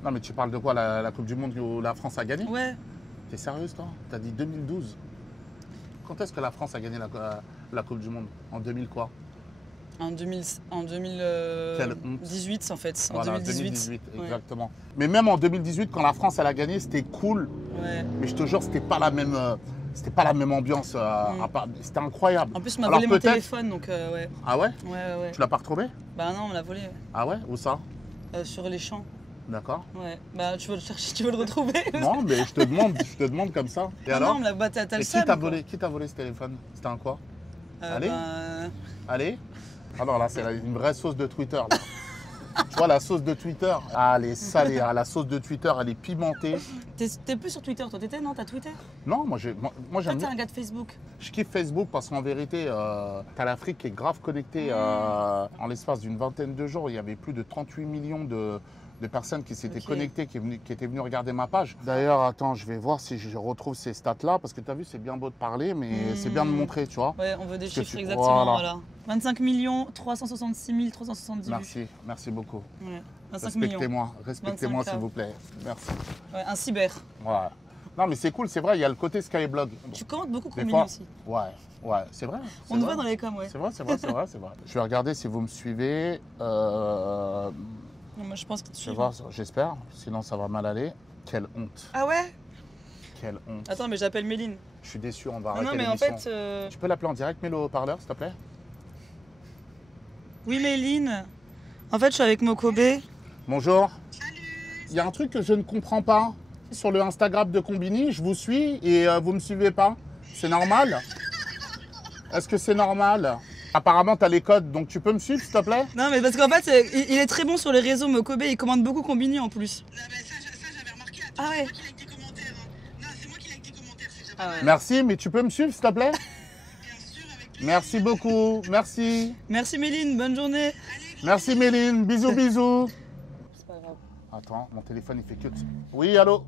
Non, mais tu parles de quoi, la Coupe du Monde où la France a gagné? Ouais. T'es sérieuse, toi? T'as dit 2012. Quand est-ce que la France a gagné la Coupe du Monde? En 2000 quoi? En 2018 en fait. En Voilà, 2018. exactement. Mais même en 2018, quand la France elle a gagné, c'était cool. Ouais. Mais je te jure, c'était pas la même ambiance. C'était incroyable. En plus, on m'a volé mon téléphone, donc ouais. Ah ouais? Ouais. Tu l'as pas retrouvé? Bah non, on l'a volé. Ah ouais? Où ça? Sur les champs. D'accord. Ouais. Bah tu veux le chercher, tu veux le retrouver? Non, mais je te demande comme ça. Et alors? Non, on l'a battu à tel qui t'a volé ce téléphone? C'était un quoi? Allez. Allez. Ah non, là, c'est une vraie sauce de Twitter. Là. Tu vois, la sauce de Twitter, elle est salée. Hein. La sauce de Twitter, elle est pimentée. T'es plus sur Twitter, toi? T'étais, non? T'as Twitter? Non, moi j'aime bien. T'es un gars de Facebook. Je kiffe Facebook parce qu'en vérité, t'as l'Afrique qui est grave connectée. En l'espace d'une vingtaine de jours, il y avait plus de 38 millions de personnes qui s'étaient connectées, qui étaient venues regarder ma page. D'ailleurs, attends, je vais voir si je retrouve ces stats-là, parce que tu as vu, c'est bien beau de parler, mais c'est bien de montrer, tu vois. Ouais, on veut des chiffres exactement, voilà. 25 366 378. Merci beaucoup. Ouais. 25 millions. Respectez-moi s'il vous plaît. Merci. Ouais, un cyber. Ouais. Non, mais c'est cool, c'est vrai, il y a le côté Skyblog. Tu commentes beaucoup Combini aussi. Ouais, c'est vrai. On nous voit dans les coms, ouais. C'est vrai. Je vais regarder si vous me suivez. Non, moi, je pense que tu j'espère, sinon ça va mal aller. Quelle honte. Ah ouais? Quelle honte. Attends, mais j'appelle Méline. Je suis déçu, on va arrêter l'émission. Non, mais en fait... Tu peux l'appeler en direct, mets le haut-parleur, s'il te plaît? Oui, Méline. En fait, je suis avec Mokobé. Bonjour. Salut. Il y a un truc que je ne comprends pas. Sur le Instagram de Combini, je vous suis et vous ne me suivez pas. C'est normal? Est-ce que c'est normal? Apparemment, tu as les codes, donc tu peux me suivre, s'il te plaît? Non, mais parce qu'en fait, il est très bon sur les réseaux, Mokobé, il commande beaucoup Combini en plus. Ça, j'avais remarqué. Ah ouais? C'est moi qui like tes commentaires. Non, c'est moi qui like tes commentaires, c'est déjà pas mal. Merci, mais tu peux me suivre, s'il te plaît? Bien sûr, avec plaisir. Merci beaucoup, merci. Merci Méline, bonne journée. Merci Méline, bisous. C'est pas grave. Attends, mon téléphone, il fait que... Oui, allô?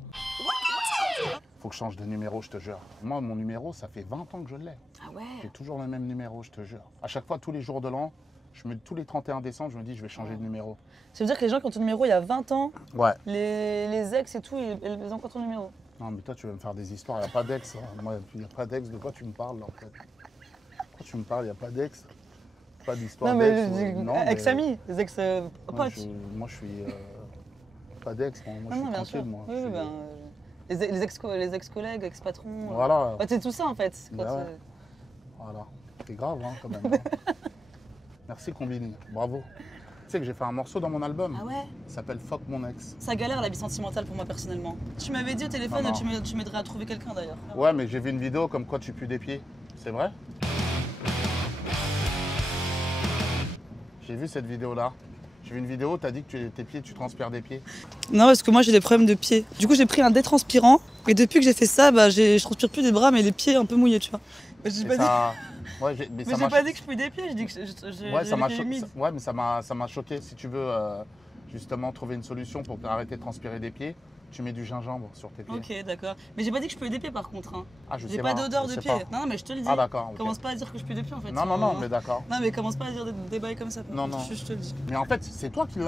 Faut que je change de numéro, je te jure. Moi, mon numéro, ça fait 20 ans que je l'ai. Ah ouais? J'ai toujours le même numéro, je te jure. À chaque fois, tous les jours de l'an, tous les 31 décembre, je me dis, je vais changer de numéro. Ça veut dire que les gens qui ont ton numéro il y a 20 ans, ouais. les ex et tout, ils ont encore ton numéro. Non, mais toi, tu veux me faire des histoires, il n'y a pas d'ex. Hein. Moi, il n'y a pas d'ex, de quoi tu me parles, en fait? Pourquoi tu me parles, il n'y a pas d'ex? Pas d'histoire d'ex. Non, mais ex-amis, les ex-potes. Moi, je suis... pas d'ex, moi, je suis tranquille, moi. Oui, les ex-collègues, ex-patrons. Voilà. C'est tout ça, en fait. Voilà. C'est grave, hein, quand même. Merci, Combini. Bravo. Tu sais que j'ai fait un morceau dans mon album. Ah ouais? Il s'appelle Fuck mon ex. Ça galère la vie sentimentale pour moi personnellement. Tu m'avais dit au téléphone, tu m'aiderais à trouver quelqu'un d'ailleurs. Ouais, mais j'ai vu une vidéo comme quoi tu pues des pieds. C'est vrai? J'ai vu cette vidéo-là. J'ai vu une vidéo, t'as dit que tes pieds, tu transpires des pieds. Non, parce que moi j'ai des problèmes de pieds. Du coup, j'ai pris un détranspirant et depuis que j'ai fait ça, je transpire plus des bras, mais les pieds un peu mouillés, tu vois. Mais j'ai pas dit. Ouais, mais j'ai pas dit que je peux des pieds, j'ai dit que j'ai ouais, mais ça m'a choqué. Si tu veux justement trouver une solution pour arrêter de transpirer des pieds, tu mets du gingembre sur tes pieds. Ok, d'accord. Mais j'ai pas dit que je peux des pieds par contre. Hein. Ah, je sais j'ai pas d'odeur de pied. Non, mais je te le dis. Ah, d'accord. Okay. Commence pas à dire que je peux des pieds en fait. Non, mais d'accord. Non, mais commence pas à dire des bails comme ça. Non. Je te le dis. Mais en fait, c'est toi qui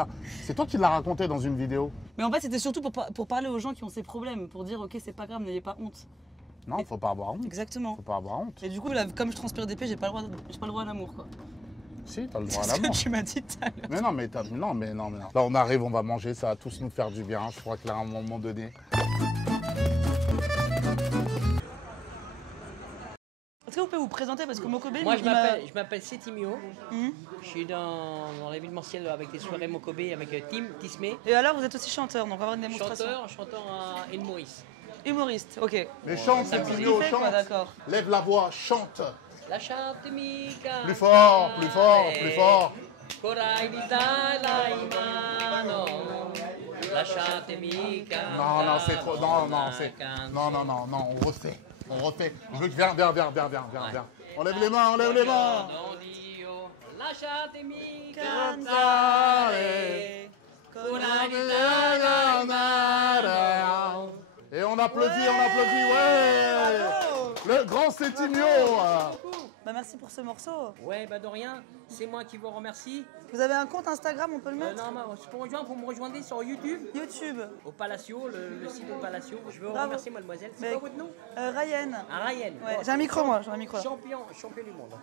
l'as raconté dans une vidéo. Mais en fait, c'était surtout pour parler aux gens qui ont ces problèmes, pour dire ok, c'est pas grave, n'ayez pas honte. Non, faut pas avoir honte. Exactement. Faut pas avoir honte. Et du coup, là, comme je transpire des pieds, j'ai pas le droit à l'amour, quoi. Si, t'as le droit à l'amour. l'amour. C'est ce que tu m'as dit tout à l'heure. Mais non. Là, on arrive, on va manger, ça va tous nous faire du bien. Je crois que là, à un moment donné. Est-ce que vous pouvez vous présenter parce que Mokobé... Moi, je m'appelle Setimio. Je suis dans l'événementiel avec des soirées Mokobé avec Tim Tismé. Et alors, vous êtes aussi chanteur, donc on va avoir une démonstration. Chanteur à Maurice. Humoriste, ok. Mais chante, Setimio, chante. D'accord. Lève la voix, chante. La chante mica. Plus fort. La chante mica. Non, c'est trop. Non, on refait. Je veux que viens. On lève les mains. La chante mica. Et on applaudit, ouais. Le grand Sétimio. Bah merci pour ce morceau. Ouais, bah de rien. C'est moi qui vous remercie. Vous avez un compte Instagram, on peut le mettre? Non, pour me rejoindre sur YouTube. YouTube. Au Palacio, le site au Palacio. Je veux vous Bravo. remercier, mademoiselle. C'est quoi votre nom? Ryan. Ah, Ryan. Ouais, Bon, j'ai un micro, moi, j'ai un micro. Champion du monde.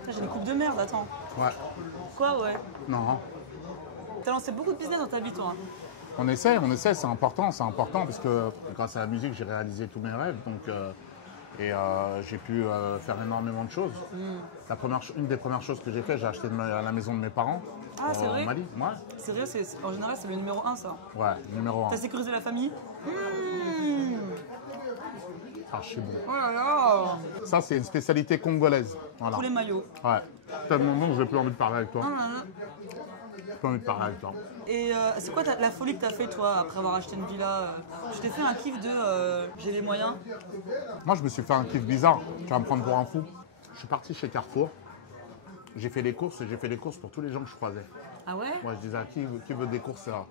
Putain, j'ai une coupe de merde, attends. Ouais. Quoi, ouais? Non. T'as lancé beaucoup de business dans ta vie, toi. On essaie, c'est important parce que grâce à la musique, j'ai réalisé tous mes rêves. Donc, j'ai pu faire énormément de choses. Une des premières choses que j'ai fait, j'ai acheté la maison de mes parents. Ah, c'est vrai? Au Mali, ouais. Sérieux, en général, c'est le numéro 1, ça. Ouais, numéro 1. T'as sécurisé la famille? Ah, je suis bon. Oh là là! Ça, c'est une spécialité congolaise. Voilà. Tous les maillots. Ouais. Tellement bon que j'ai plus envie de parler avec toi. Ah, là, là. J'ai plus envie de parler avec toi. Et c'est quoi la folie que t'as fait, toi, après avoir acheté une villa? Tu t'es fait un kiff de j'ai les moyens? Moi, je me suis fait un kiff bizarre. Tu vas me prendre pour un fou. Je suis parti chez Carrefour. J'ai fait les courses pour tous les gens que je croisais. Ah ouais? Moi, je disais, qui veut des courses là?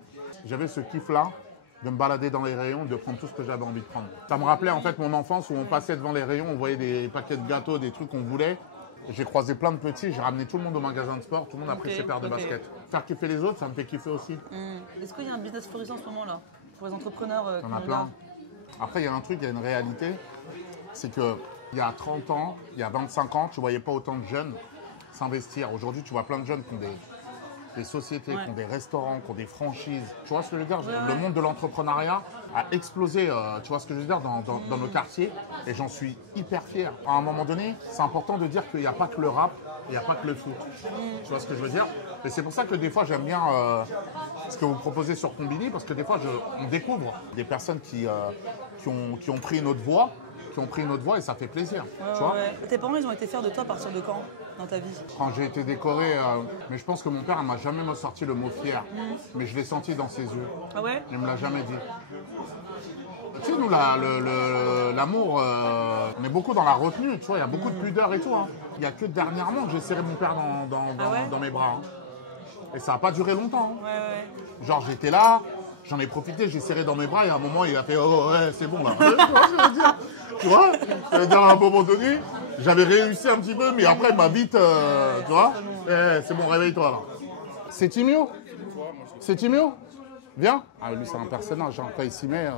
J'avais ce kiff-là de me balader dans les rayons, de prendre tout ce que j'avais envie de prendre. Ça me rappelait en fait mon enfance où on passait devant les rayons, on voyait des paquets de gâteaux, des trucs qu'on voulait. J'ai croisé plein de petits, j'ai ramené tout le monde au magasin de sport, tout le monde a pris ses paires de baskets. Faire kiffer les autres, ça me fait kiffer aussi. Est-ce qu'il y a un business florissant en ce moment là? Pour les entrepreneurs Il y en a plein. Après, il y a un truc, il y a une réalité, c'est qu'il y a 30 ans, il y a 25 ans, tu ne voyais pas autant de jeunes s'investir. Aujourd'hui, tu vois plein de jeunes qui ont des sociétés, qui ont des restaurants, qui ont des franchises. Tu vois ce que je veux dire? Le monde de l'entrepreneuriat a explosé, tu vois ce que je veux dire, dans nos quartiers. Et j'en suis hyper fier. À un moment donné, c'est important de dire qu'il n'y a pas que le rap, il n'y a pas que le foot. Tu vois ce que je veux dire? Et c'est pour ça que des fois, j'aime bien ce que vous proposez sur Combini, parce que des fois, on découvre des personnes qui ont pris une autre voie, et ça fait plaisir. Tu vois? Tes parents, ils ont été fiers de toi à partir de quand dans ta vie? Quand j'ai été décoré, mais je pense que mon père ne m'a jamais sorti le mot fier, mais je l'ai senti dans ses yeux. Ah ouais? Il ne me l'a jamais dit. Tu sais, nous, l'amour, on est beaucoup dans la retenue, tu vois, il y a beaucoup de pudeur et tout. Hein. Il n'y a que dernièrement que j'ai serré mon père dans mes bras. Hein. Et ça n'a pas duré longtemps. Hein. Genre, j'étais là, j'en ai profité, j'ai serré dans mes bras et à un moment, il a fait « Oh, ouais, c'est bon là ». Tu vois, ça veut dire à un moment donné, j'avais réussi un petit peu, mais après, il m'a vite, tu vois, c'est bon, réveille-toi là. C'est Timio? C'est Timio? Viens. Ah, lui, c'est un personnage, hein. Quand il s'y met...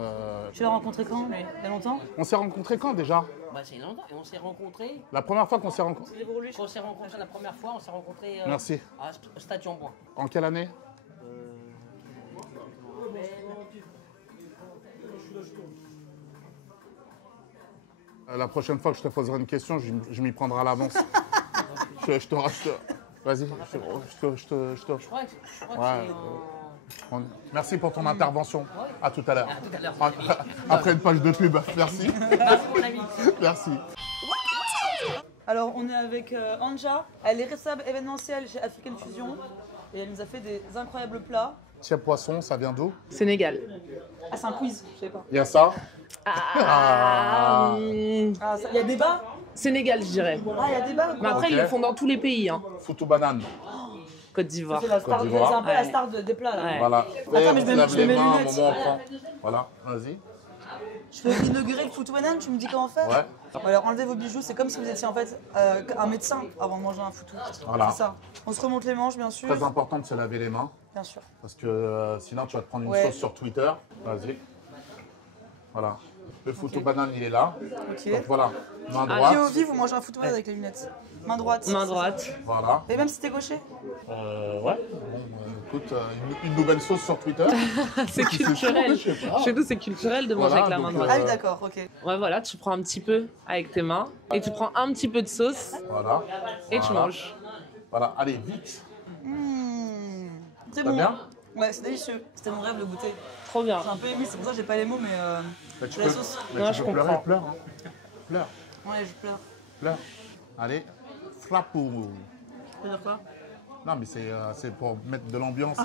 Tu l'as rencontré quand? Il y a longtemps? On s'est rencontrés quand déjà? Bah, c'est longtemps, et on s'est rencontrés... La première fois qu'on s'est rencontrés? Quand on s'est rencontrés la première fois, on s'est rencontrés... Merci. Au Stade Jean-Bouin. En quelle année? La prochaine fois que je te poserai une question, je m'y prendrai à l'avance. je te reste. Vas-y, je te. Je crois que c'est Merci pour ton intervention. À tout à l'heure. À tout à l'heure. Après une page de pub. Merci. Merci mon ami. Merci. Alors, on est avec Anja. Elle est responsable événementielle chez African Fusion. Et elle nous a fait des incroyables plats. Tiens, poisson, ça vient d'où? Sénégal. Ah, c'est un quiz, je sais pas. Il y a ça. Il y a débat? Sénégal, je dirais. Ah, il y a débat? Mais après, ils le font dans tous les pays. Hein. Foutou banane. Côte d'Ivoire. C'est un peu la star des plats là. Ouais. Voilà. Attends, mais je mets mes lunettes. Voilà, vas-y. Je peux inaugurer le foutou banane, tu me dis comment faire? Ouais. Alors enlevez vos bijoux, c'est comme si vous étiez en fait un médecin avant de manger un foutou. Voilà. C'est ça. On se remonte les manches bien sûr. Très important de se laver les mains. Bien sûr. Parce que sinon tu vas te prendre une sauce sur Twitter. Vas-y. Voilà. Le foutou banane il est là. Ok. Donc voilà. Main droite. POV, vous mangez un foutou banane avec les lunettes. Main droite. Main droite. Voilà. Et même si t'es gaucher? Ouais. Bon, écoute, une nouvelle sauce sur Twitter. C'est culturel. Chez nous, c'est culturel de manger avec la main droite. Ah oui, d'accord, ok. Ouais, voilà, tu prends un petit peu avec tes mains et tu prends un petit peu de sauce. Voilà. Et tu manges. Voilà, allez, vite. C'est bon. Bien? Ouais, c'est délicieux. C'était mon rêve de goûter. Trop bien. J'ai un peu aimé, c'est pour ça que j'ai pas les mots, mais Tu la sauce. Je comprends. Pleure. Pleure. Ouais, je pleure. Pleure. Allez, frappou. Ça veut dire quoi? Non, mais c'est pour mettre de l'ambiance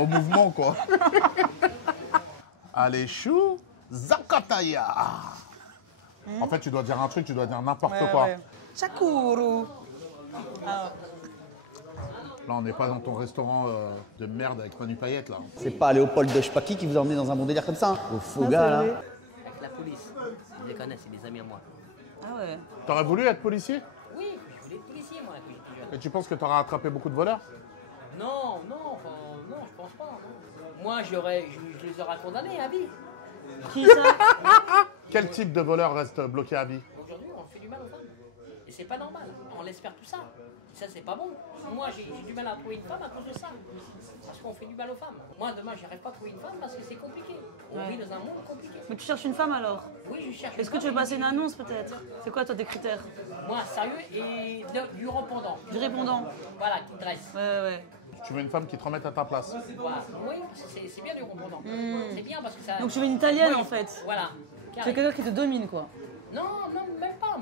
au mouvement, quoi. Allez, chou, Zakataya. En fait, tu dois dire un truc, tu dois dire n'importe quoi. Ouais. Chakuru. Ah. Là, on n'est pas dans ton restaurant de merde avec Manu Payette, là. C'est pas Léopold de Chpaki qui vous a emmené dans un bon délire comme ça, hein. Au faux gars, là. Avec la police. Ils les connaissent, c'est des amis à moi. Ah ouais. T'aurais voulu être policier? Oui, je voulais être policier, moi, quand j'étais jeune. Et tu penses que t'auras attrapé beaucoup de voleurs? Non, je pense pas. Non. Moi, je les aurais condamnés à vie. Qui ça? Quel type de voleur reste bloqué à vie? Aujourd'hui, on fait du mal aux femmes. Et c'est pas normal. On laisse faire tout ça. Et ça, c'est pas bon. Moi, j'ai du mal à trouver une femme à cause de ça. Parce qu'on fait du mal aux femmes. Moi, demain, j'arrive pas à trouver une femme parce que c'est compliqué. On vit dans un monde compliqué. Mais tu cherches une femme alors? Oui, je cherche. Est-ce que tu veux passer une annonce peut-être? C'est quoi toi tes critères? Moi, sérieux et du répondant. Du répondant. Voilà, qui dresse. Ouais. Tu veux une femme qui te remette à ta place? Voilà. Oui, c'est bien du répondant. C'est bien parce que ça... Donc tu veux une italienne en fait? Voilà. Tu veux quelqu'un qui te domine quoi? Non,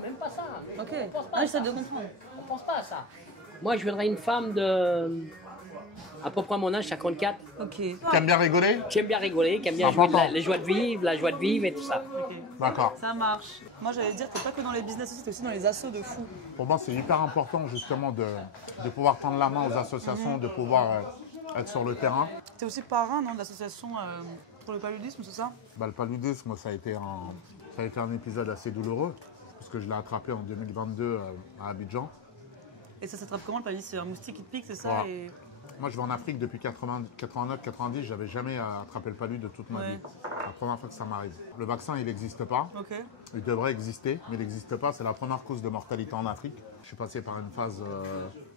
même pas ça. Ok. On pense pas Ah, à j'essaie ça. de comprendre. On pense pas à ça. Moi, je voudrais une femme de... à peu près à mon âge, 54. Ok. Qui aime bien rigoler? Qui aime bien rigoler, qui aime bien jouer les joies de vivre, la joie de vivre et tout ça. Okay. D'accord. Ça marche. Moi, j'allais dire, t'es pas que dans les business aussi, t'es aussi dans les assos de fous. Pour moi, c'est hyper important justement de pouvoir tendre la main aux associations, de pouvoir être sur le terrain. T'es aussi parrain, non, de l'association pour le paludisme, c'est ça? Bah, le paludisme, ça a été un épisode assez douloureux, parce que je l'ai attrapé en 2022 à Abidjan. Et ça s'attrape comment le paludisme? C'est un moustique qui te pique, c'est ça? Voilà. Et... Moi, je vais en Afrique depuis 89-90, j'avais jamais attrapé le palud de toute ma vie. La première fois que ça m'arrive. Le vaccin, il n'existe pas. Okay. Il devrait exister, mais il n'existe pas. C'est la première cause de mortalité en Afrique. Je suis passé par une phase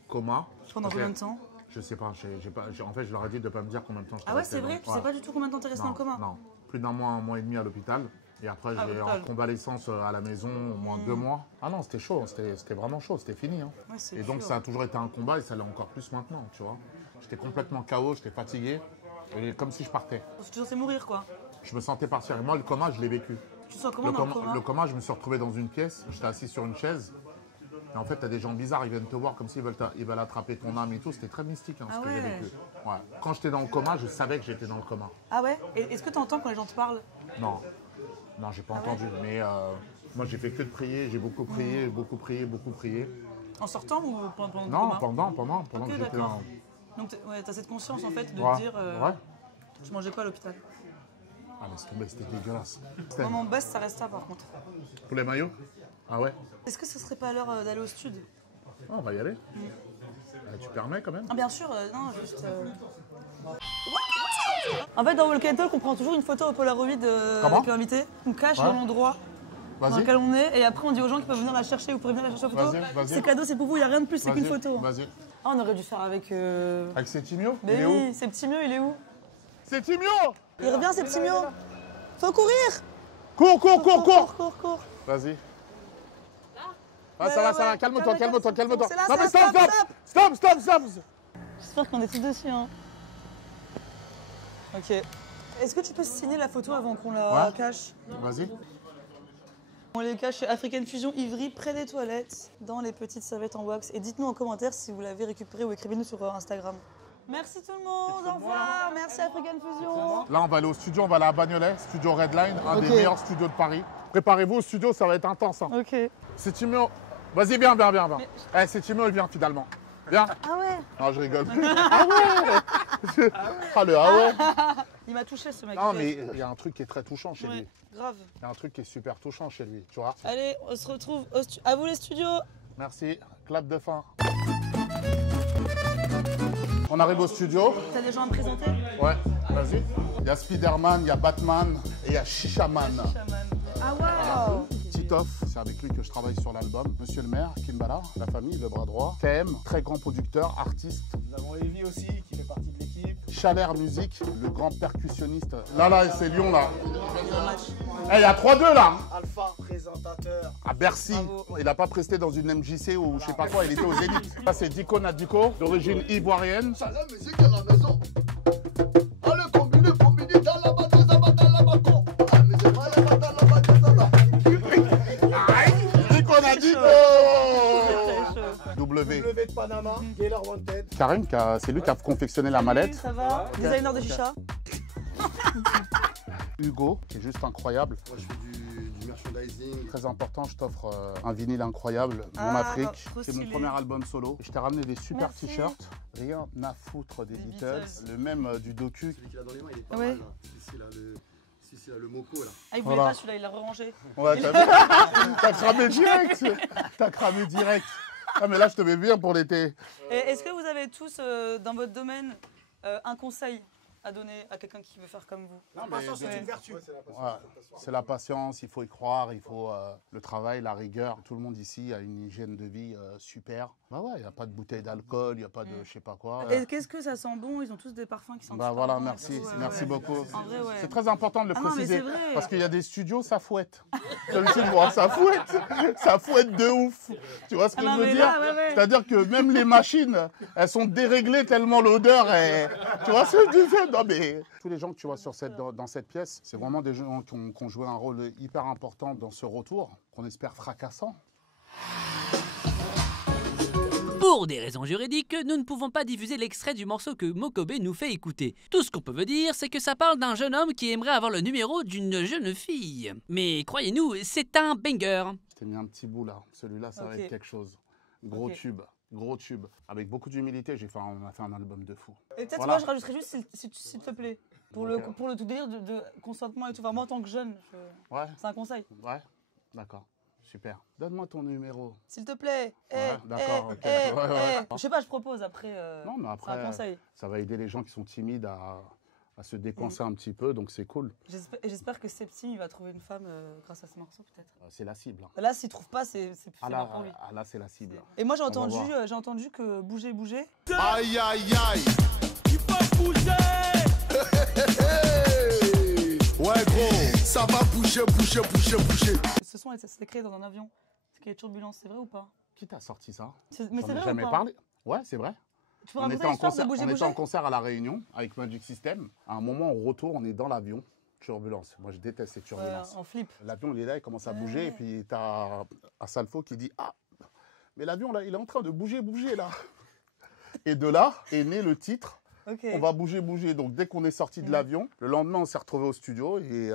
coma. Pendant combien de temps? Je sais pas, en fait, je leur ai dit de ne pas me dire combien de temps je Ah ouais, c'est vrai? Tu sais pas du tout combien de temps t'es resté dans le coma? Non, plus d'1 mois et demi à l'hôpital. Et après, j'ai en convalescence à la maison au moins 2 mois. Ah non, c'était chaud, c'était vraiment chaud, c'était fini. Hein. Ouais, et donc, ça a toujours été un combat et ça l'est encore plus maintenant, tu vois. J'étais complètement KO, j'étais fatigué, et comme si je partais. Tu te sentais mourir, quoi? Je me sentais partir. Et moi, le coma, je l'ai vécu. Tu te sens comment dans le coma? Le coma, je me suis retrouvé dans une pièce, j'étais assis sur une chaise. Et en fait, tu as des gens bizarres, ils viennent te voir comme s'ils veulent attraper ton âme et tout. C'était très mystique ce que j'ai vécu. Ouais. Quand j'étais dans le coma, je savais que j'étais dans le coma. Ah ouais? Et est-ce que tu entends quand les gens te parlent? Non. Non, j'ai pas entendu. Mais moi, j'ai fait que de prier. J'ai beaucoup prié, beaucoup prié. En sortant ou pendant le Non, coma? pendant que j'étais dans... Donc, t'as cette conscience en fait de te dire... Tu mangeais quoi à l'hôpital? Ah, laisse tomber, c'était dégueulasse. Moi, mon best, ça reste ça par contre. Pour les maillots? Ah ouais? Est-ce que ce serait pas l'heure d'aller au stud? On va y aller. Tu permets quand même? Ah, bien sûr, non, juste... En fait, dans Walk & Talk, on prend toujours une photo au Polaroid avec l'invité. On cache dans l'endroit dans lequel on est. Et après, on dit aux gens qui peuvent venir la chercher. Vous pourrez venir la chercher en photo. C'est cadeau, c'est pour vous, il n'y a rien de plus, c'est qu'une photo. Vas-y. Ah, on aurait dû faire avec... Avec Septimio? Mais il est oui, où? Septimio, il est où? Septimio! Il revient, Septimio! Faut courir! Cours! Vas-y. Ah, ça va, calme-toi. Non mais stop! J'espère qu'on est tous dessus, hein. Ok. Est-ce que tu peux signer la photo avant qu'on la cache? Vas-y. On les cache chez African Fusion Ivry, près des toilettes, dans les petites serviettes en wax. Et dites-nous en commentaire si vous l'avez récupéré ou écrivez-nous sur Instagram. Merci tout le monde, au revoir, merci African Fusion. Là, on va aller au studio, on va aller à Bagnolet, studio Redline, un des meilleurs studios de Paris. Préparez-vous au studio, ça va être intense. Hein. Ok. Septimio, vas-y, viens. Mais... Septimio, il vient finalement. Viens. Ah ouais? Non, je rigole. Ah ouais. Ah ouais. Il m'a touché ce mec. Non, mais il y a un truc qui est très touchant chez lui. Grave. Il y a un truc qui est super touchant chez lui, tu vois. Allez, on se retrouve à vous les studios. Merci. Clap de fin. On arrive au studio. T'as des gens à me présenter? Ouais, vas-y. Il y a Spider-Man, il y a Batman et il y a Shishaman. Ah waouh! Titoff, c'est avec lui que je travaille sur l'album. Monsieur le maire, Kimbala, la famille, le bras droit. TM, très grand producteur, artiste. Nous avons Evie aussi, qui fait partie de l'équipe. Chalère Musique, le grand percussionniste. Là, c'est Lyon, là. Il y a 3-2, là. Alpha, présentateur. À Bercy. Bravo. Il n'a pas presté dans une MJC ou je sais pas quoi, il était aux Zénith. Ça, c'est Dico Nadico, d'origine ivoirienne. Ça, la musique à la maison. Allez, combiner dans la bataille, dans la bataille. La musique, dans la bataille, Dico Nadico. W de Panama, Gaylor Wanted. Karim, c'est lui qui a confectionné la mallette. Ça va? Designer de chicha. Hugo, qui est juste incroyable. Moi, je fais du merchandising. Très important, je t'offre un vinyle incroyable, Mon Afrique. C'est mon premier album solo. Je t'ai ramené des super t-shirts. Rien à foutre des Beatles. Le même du docu. Celui qu'il a dans les mains, il est pas Ouais. mal. C'est là, ici, là, le moco là. Ah, il voulait Voilà. pas celui-là, il l'a rangé. Ouais, t'as cramé direct. T'as cramé direct. Ah, mais là, je te mets bien pour l'été. Et est-ce que vous avez tous, dans votre domaine, un conseil à donner à quelqu'un qui veut faire comme vous? Non, La patience, c'est une vertu. Ouais, c'est la patience, il faut y croire, il faut le travail, la rigueur. Tout le monde ici a une hygiène de vie super. Bah ouais, il n'y a pas de bouteille d'alcool, il n'y a pas de je sais pas quoi. Et qu'est-ce que ça sent bon? Ils ont tous des parfums qui sentent Bah super voilà, bon et merci, tout, merci beaucoup. En vrai, ouais. C'est très important de le Ah non, mais préciser. c'est vrai. Parce qu'il y a des studios, ça fouette. Ça fouette de ouf. Tu vois ce que Ah non, je veux mais dire? là, ouais. C'est-à-dire que même les machines, elles sont déréglées tellement l'odeur est... Tu vois ce que je veux dire? Non mais tous les gens que tu vois dans cette pièce, c'est vraiment des gens qui ont joué un rôle hyper important dans ce retour, qu'on espère fracassant. Pour des raisons juridiques, nous ne pouvons pas diffuser l'extrait du morceau que Mokobe nous fait écouter. Tout ce qu'on peut vous dire, c'est que ça parle d'un jeune homme qui aimerait avoir le numéro d'une jeune fille. Mais croyez-nous, c'est un banger. Je t'ai mis un petit bout là. Celui-là, ça va Ok. être quelque chose. Gros Ok. tube. Gros tube. Avec beaucoup d'humilité, on a fait un album de fou. Et peut-être Voilà. moi, je rajouterais juste, s'il te plaît, pour le tout délire de consentement et tout. Enfin, moi, en tant que jeune, Ouais. c'est un conseil. Ouais. D'accord. Super. Donne-moi ton numéro. S'il te plaît. D'accord, ok. Ouais, ouais. Je sais pas, je propose après. Non, mais c'est un après, conseil. ça va aider les gens qui sont timides à se décoincer un petit peu, donc c'est cool. J'espère que Septime, il va trouver une femme grâce à ce morceau, peut-être. C'est la cible. Là, s'il trouve pas, c'est Ah mort pour lui. là, c'est la cible. Et moi, j'ai On va entendu que bouger. Aïe, aïe, aïe. Il va bouger. Ouais, gros, ça va bouger. Ce son, c'était créé dans un avion. C'est qu'il y a des turbulences, c'est vrai ou pas? Qui t'a sorti ça? Mais J'en c'est ai vrai ou jamais pas? parlé. Ouais, c'est vrai. Tu peux On raconter était, en l'histoire de concert, bouger, on bouger était en concert à La Réunion avec Magic System. À un moment, au retour, on est dans l'avion. Turbulence. Moi, je déteste ces turbulences. On flippe. L'avion, il est là, il commence à bouger. Et puis, t'as Asalfo qui dit « Ah, mais l'avion, là, il est en train de bouger, là !» Et de là est né le titre « On va bouger. » Donc, dès qu'on est sorti de l'avion, le lendemain, on s'est retrouvés au studio et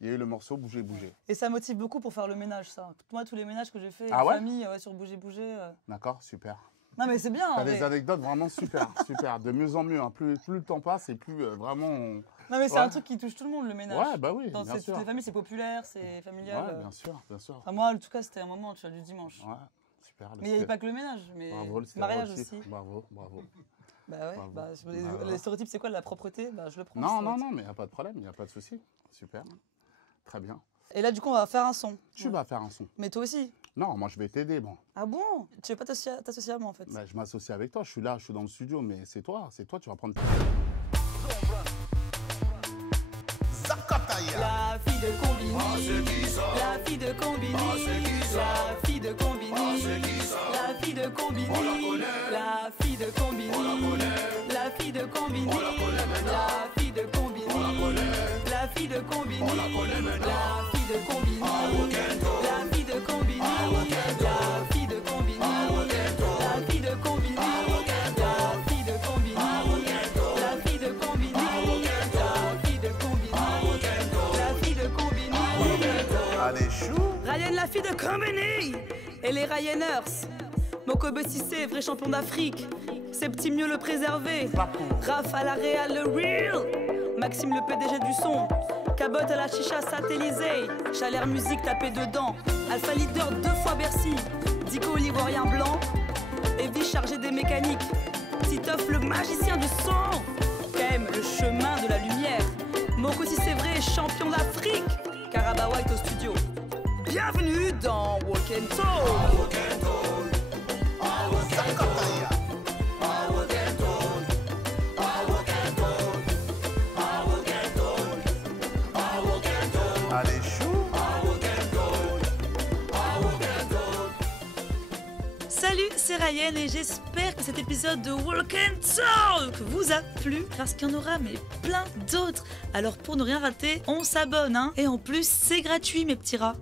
il y a eu le morceau « Bouger ». Et ça motive beaucoup pour faire le ménage, ça. Moi, tous les ménages que j'ai fait Ah en ouais famille, sur bouger. D'accord, super. Non, mais c'est bien. T'as en des vrai. anecdotes vraiment super, super. De mieux en mieux. Hein. Plus le temps passe et plus vraiment... Non, mais c'est Ouais. un truc qui touche tout le monde, le ménage. Ouais, bah oui, Dans bien toutes sûr. les familles, c'est populaire, c'est familial. Ouais, bien sûr. Enfin, moi, en tout cas, c'était un moment, tu vois, du dimanche. Ouais, super. Mais il n'y avait pas que le ménage, mais Bravo, le le mariage stéréotype. aussi. Bravo. Bah ouais, Bravo. les stéréotypes, c'est quoi, la propreté? Bah, je le prends. Non, le mais stéréotype. il n'y a pas de problème, il n'y a pas de souci. Super. Très bien. Et là, du coup, on va faire un son. Tu vas faire un son. Mais toi aussi. Non, moi je vais t'aider, bon. Ah bon? Tu veux pas t'associer à moi, en fait? Bah, je m'associe avec toi, je suis là, je suis dans le studio, mais c'est toi, tu vas prendre... La fille de Combini, la fille de Combini, la fille de Combini, la fille de Combini, la fille de Combini, la fille de Combini, la fille de Combini, la fille de Combini, la fille de Combini, la fille de Combini, la fille de Combini, la fille de Combini, la fille de Combini, la fille de Combini, la fille de Combini, la fille de Combini, la fille de Combini. Allez, chou. Ryan, la fille de Combini. Et les Ryaners. Mokobe Sissé, vrai champion d'Afrique. Septime mieux le préserver. Raph à la Real, le real. Maxime, le PDG du son. Cabot à la chicha satellisée. Chaleur musique tapé dedans. Alpha leader 2 fois Bercy. Dico l'ivoirien blanc. Evie chargé des mécaniques. Titoff le magicien du son. Kem le chemin de la lumière. Moko Sissé, vrai champion d'Afrique. Caraba White au studio. Bienvenue dans Walk and Talk. Allez, chou. Salut, c'est Ryan et j'espère que cet épisode de Walk and Talk vous a plu parce qu'il y en aura mais plein d'autres. Alors pour ne rien rater, on s'abonne hein. Et en plus, c'est gratuit mes petits rats.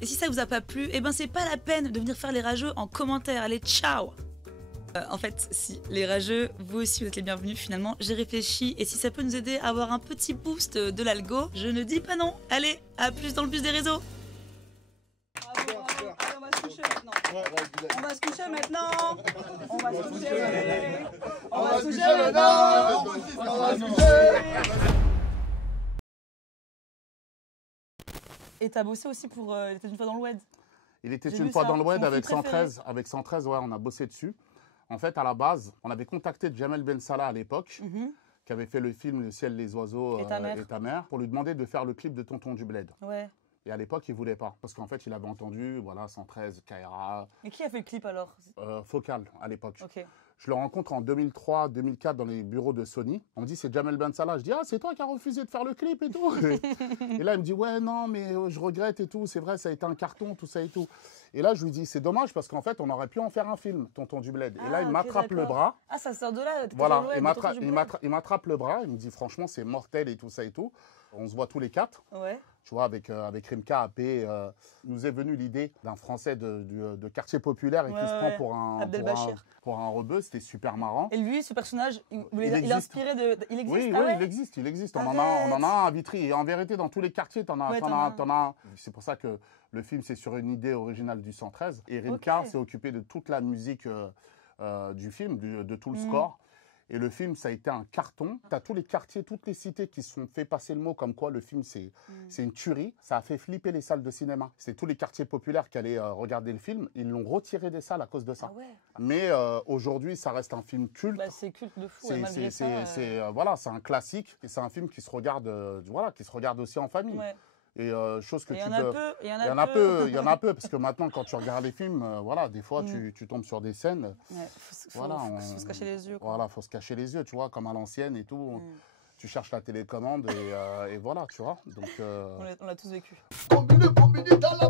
Et si ça vous a pas plu, eh ben c'est pas la peine de venir faire les rageux en commentaire. Allez, ciao. En fait, si, les rageux, vous aussi vous êtes les bienvenus finalement. J'ai réfléchi et si ça peut nous aider à avoir un petit boost de l'algo, je ne dis pas non. Allez, à plus dans le bus des réseaux. On va se coucher maintenant. On va se coucher maintenant. On va se coucher. On va se coucher maintenant. Et t'as bossé aussi pour Il était une fois dans le WED. Il était J'ai une vu fois ça, dans le WED mon avec film préféré. 113. Avec 113, ouais, on a bossé dessus. En fait, à la base, on avait contacté Jamel Ben Salah à l'époque, qui avait fait le film Le ciel, les oiseaux Et ta mère. pour lui demander de faire le clip de Tonton du Bled. Ouais. Et à l'époque, il voulait pas, parce qu'en fait, il avait entendu, voilà, 113, Kaira, Et qui a fait le clip alors? Focal à l'époque. Ok. Je le rencontre en 2003-2004 dans les bureaux de Sony. On me dit, c'est Jamel Ben Salah. Je dis, ah, c'est toi qui as refusé de faire le clip et tout. Et là, il me dit, ouais, non, mais je regrette et tout. C'est vrai, ça a été un carton, tout ça et tout. Et là, je lui dis, c'est dommage parce qu'en fait, on aurait pu en faire un film, Tonton du Bled. Et là, il m'attrape le bras. Ah, ça sort de là. Voilà, il m'attrape le bras. Il me dit, franchement, c'est mortel et tout ça et tout. On se voit tous les quatre. Ouais. Tu vois, avec Rimka, AP, il nous est venue l'idée d'un Français de quartier populaire et qui se prend pour un rebeu. C'était super marrant. Et lui, ce personnage, il est inspiré de... Il existe? Oui, Ah ouais, il existe. On en a un à Vitry. Et en vérité, dans tous les quartiers, t'en as. C'est pour ça que le film, c'est sur une idée originale du 113. Et Rimka s'est occupé de toute la musique du film, de tout le score. Et le film, ça a été un carton. Tu as tous les quartiers, toutes les cités qui se sont fait passer le mot comme quoi le film, c'est une tuerie. Ça a fait flipper les salles de cinéma. C'est tous les quartiers populaires qui allaient regarder le film. Ils l'ont retiré des salles à cause de ça. Ah ouais. Mais aujourd'hui, ça reste un film culte. Bah, c'est culte de fou. Malgré ça, voilà, c'est un classique. Et c'est un film qui se regarde, qui se regarde aussi en famille. Ouais. Et chose que il tu y en a peu, parce que maintenant, quand tu regardes les films, voilà, des fois, tu tombes sur des scènes. Ouais, faut se cacher les yeux. Quoi. Voilà, faut se cacher les yeux, tu vois, comme à l'ancienne et tout. Tu cherches la télécommande et voilà, tu vois. Donc, on l'a tous vécu. Combiné dans la